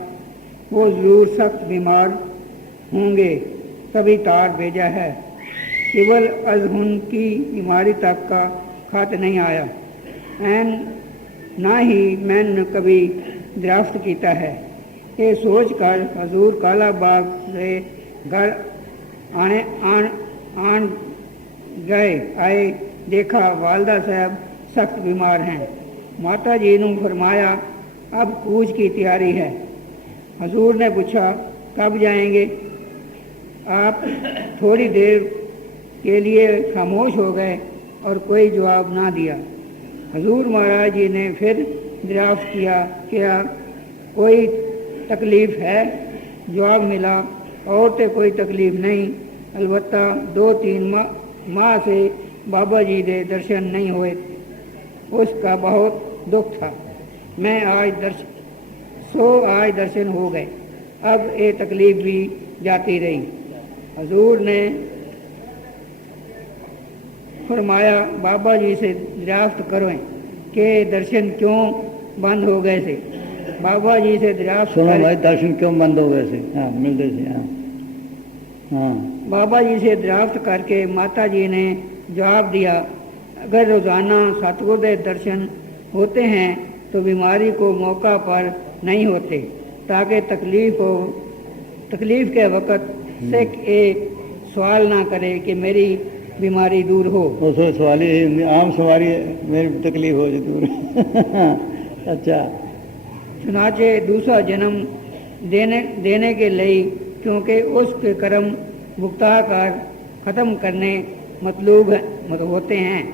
वो ज़रूर सख्त बीमार होंगे, तभी तार भेजा है। केवल अजहुन की बीमारी तक का खत नहीं आया, एन ना ही मैंने कभी दरियाफ्त किया है। ये सोच कर हजूर कालाबाग से घर आन गए आए, देखा वालदा साहब सख्त बीमार हैं। माता जी ने फरमाया अब कूच की तैयारी है। हजूर ने पूछा कब जाएंगे? आप थोड़ी देर के लिए खामोश हो गए और कोई जवाब ना दिया। हजूर महाराज जी ने फिर दरियाफ्त किया क्या कोई तकलीफ़ है? जवाब मिला और तो कोई तकलीफ़ नहीं, अलबत्ता 2-3 माह से बाबा जी के दर्शन नहीं हुए, उसका बहुत दुख था। मैं आज दर्शन हो गए, अब ये तकलीफ़ भी जाती रही। हजूर ने फरमाया बाबा जी से दरियाफ्त करो कि दर्शन क्यों बंद हो गए थे। बाबा जी से दरियाफ्त सुनो भाई, दर्शन क्यों बंद हो गए थे? हाँ मिलते थे। हाँ हाँ, बाबा जी से दरियाफ्त करके माता जी ने जवाब दिया अगर रोज़ाना सतगुरु के दर्शन होते हैं तो बीमारी को मौका पर नहीं होते, ताकि तकलीफ़ के वक़्त से एक सवाल ना करे कि मेरी बीमारी दूर हो। उस सवाल ही आम सवारी मेरी तकलीफ हो जाए दूर। अच्छा, चुनाचे दूसरा जन्म देने के लिए, क्योंकि उसके कर्म भुगता कर ख़त्म करने मतलूब होते हैं,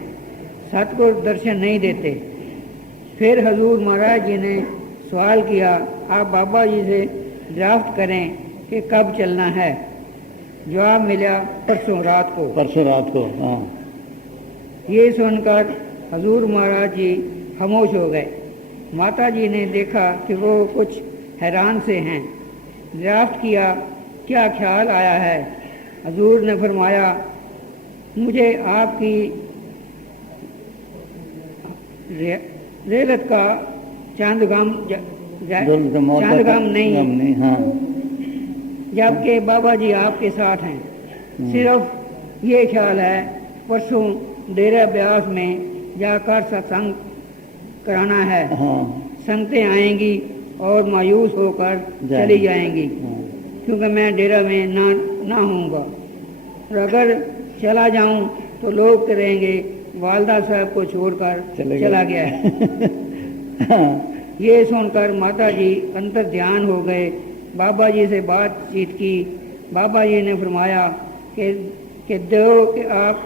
सतगुरु दर्शन नहीं देते। फिर हजूर महाराज जी ने सवाल किया आप बाबा जी से दरियाफ्त करें कि कब चलना है। जवाब मिला परसों रात को। हाँ, ये सुनकर हजूर महाराज जी खामोश हो गए। माता जी ने देखा कि वो कुछ हैरान से हैं। दरियाफ्त किया क्या ख्याल आया है? हजूर ने फरमाया मुझे आपकी रेलत का चांदगाम नहीं, हाँ, जबकि बाबा जी आपके साथ हैं। सिर्फ ये ख्याल है परसों डेरा ब्यास में जाकर सत्संग कराना है। हाँ, संगतें आएंगी और मायूस होकर चली जाएंगी, क्योंकि मैं डेरा में ना होऊंगा, और अगर चला जाऊं तो लोग कहेंगे वालदा साहब को छोड़कर चला गया है। ये सुनकर माता जी अंतर ध्यान हो गए। बाबा जी से बातचीत की। बाबा जी ने फरमाया कि दो कि आप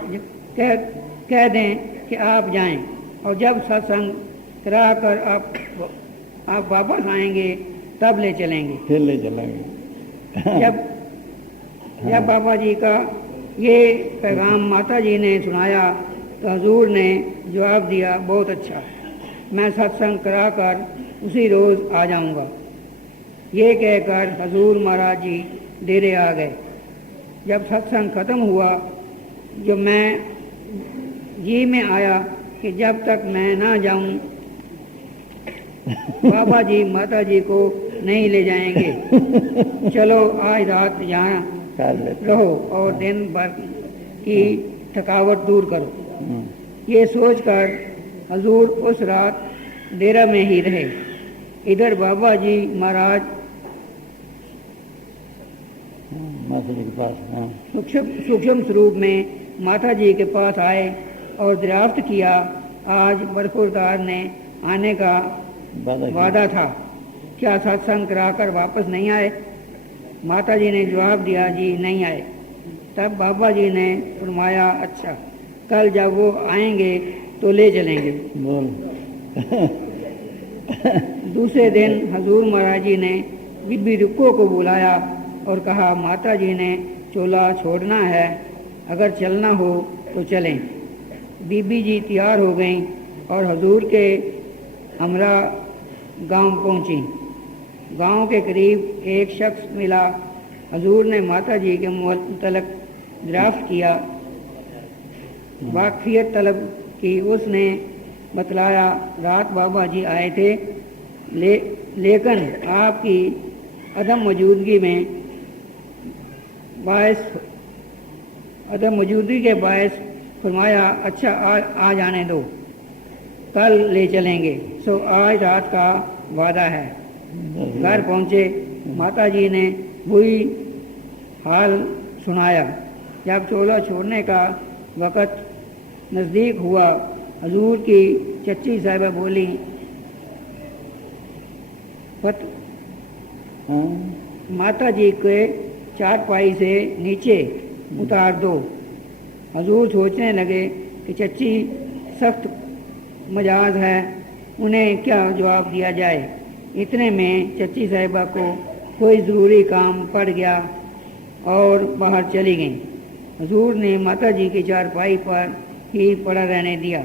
कह दें कि आप जाएं, और जब सत्संग करा कर आप वापस आएंगे तब ले चलेंगे। फिर ले चलेंगे। जब बाबा जी का ये पैगाम माता जी ने सुनाया तो हजूर ने जवाब दिया बहुत अच्छा, मैं सत्संग करा कर उसी रोज़ आ जाऊंगा। ये कहकर हजूर महाराज जी डेरे आ गए। जब सत्संग ख़त्म हुआ, जो मैं जी में आया कि जब तक मैं ना जाऊं बाबा जी माता जी को नहीं ले जाएंगे। चलो आज रात यहाँ कर लेते रहो और दिन भर की थकावट दूर करो। ये सोचकर हजूर उस रात डेरा में ही रहे। इधर बाबा जी महाराज माता जी के पास। हाँ सूक्ष्म स्वरूप में माता जी के पास आए और दरियाफ्त किया। आज बरखुरदार ने आने का वादा था, क्या सत्संग कराकर वापस नहीं आए? माता जी ने जवाब दिया, जी नहीं आए। तब बाबा जी ने फरमाया, अच्छा कल जब वो आएंगे तो ले चलेंगे। बोल। दूसरे दिन हजूर महाराज जी ने बीबी रुक्को को बुलाया और कहा, माता जी ने चोला छोड़ना है, अगर चलना हो तो चलें। बीबी जी तैयार हो गईं और हजूर के हमरा गांव पहुंची। गांव के करीब एक शख्स मिला। हजूर ने माता जी के मुतल्लिक़ दरियाफ्त किया, वाकफियत तलब की। उसने बतलाया, रात बाबा जी आए थे, लेकिन आपकी अदम मौजूदगी के बायस फरमाया, अच्छा आ जाने दो, कल ले चलेंगे। सो आज रात का वादा है। घर पहुँचे, माता जी ने वही हाल सुनाया। जब चोला छोड़ने का वक़्त नज़दीक हुआ, हजूर की चच्ची साहिबा बोली, माता जी के चारपाई से नीचे उतार दो। हजूर सोचने लगे कि चच्ची सख्त मजाज है, उन्हें क्या जवाब दिया जाए। इतने में चच्ची साहिबा को कोई ज़रूरी काम पड़ गया और बाहर चली गईं। हजूर ने माता जी की चारपाई पर ही पड़ा रहने दिया।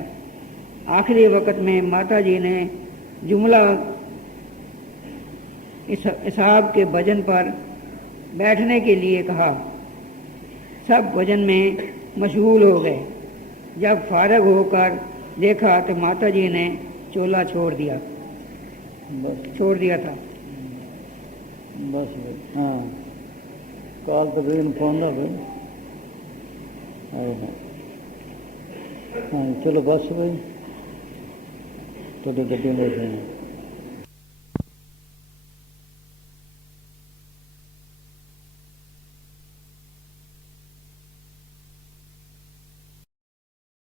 आखिरी वक़्त में माता जी ने जुमला इसाब के भजन पर बैठने के लिए कहा। सब भजन में मशगूल हो गए। जब फारग होकर देखा तो माता जी ने चोला छोड़ दिया था। बस हाँ काल तकरीबन पहुंचा भाई। हाँ चलो बस भाई, थोड़ी गड्डी ले जाए।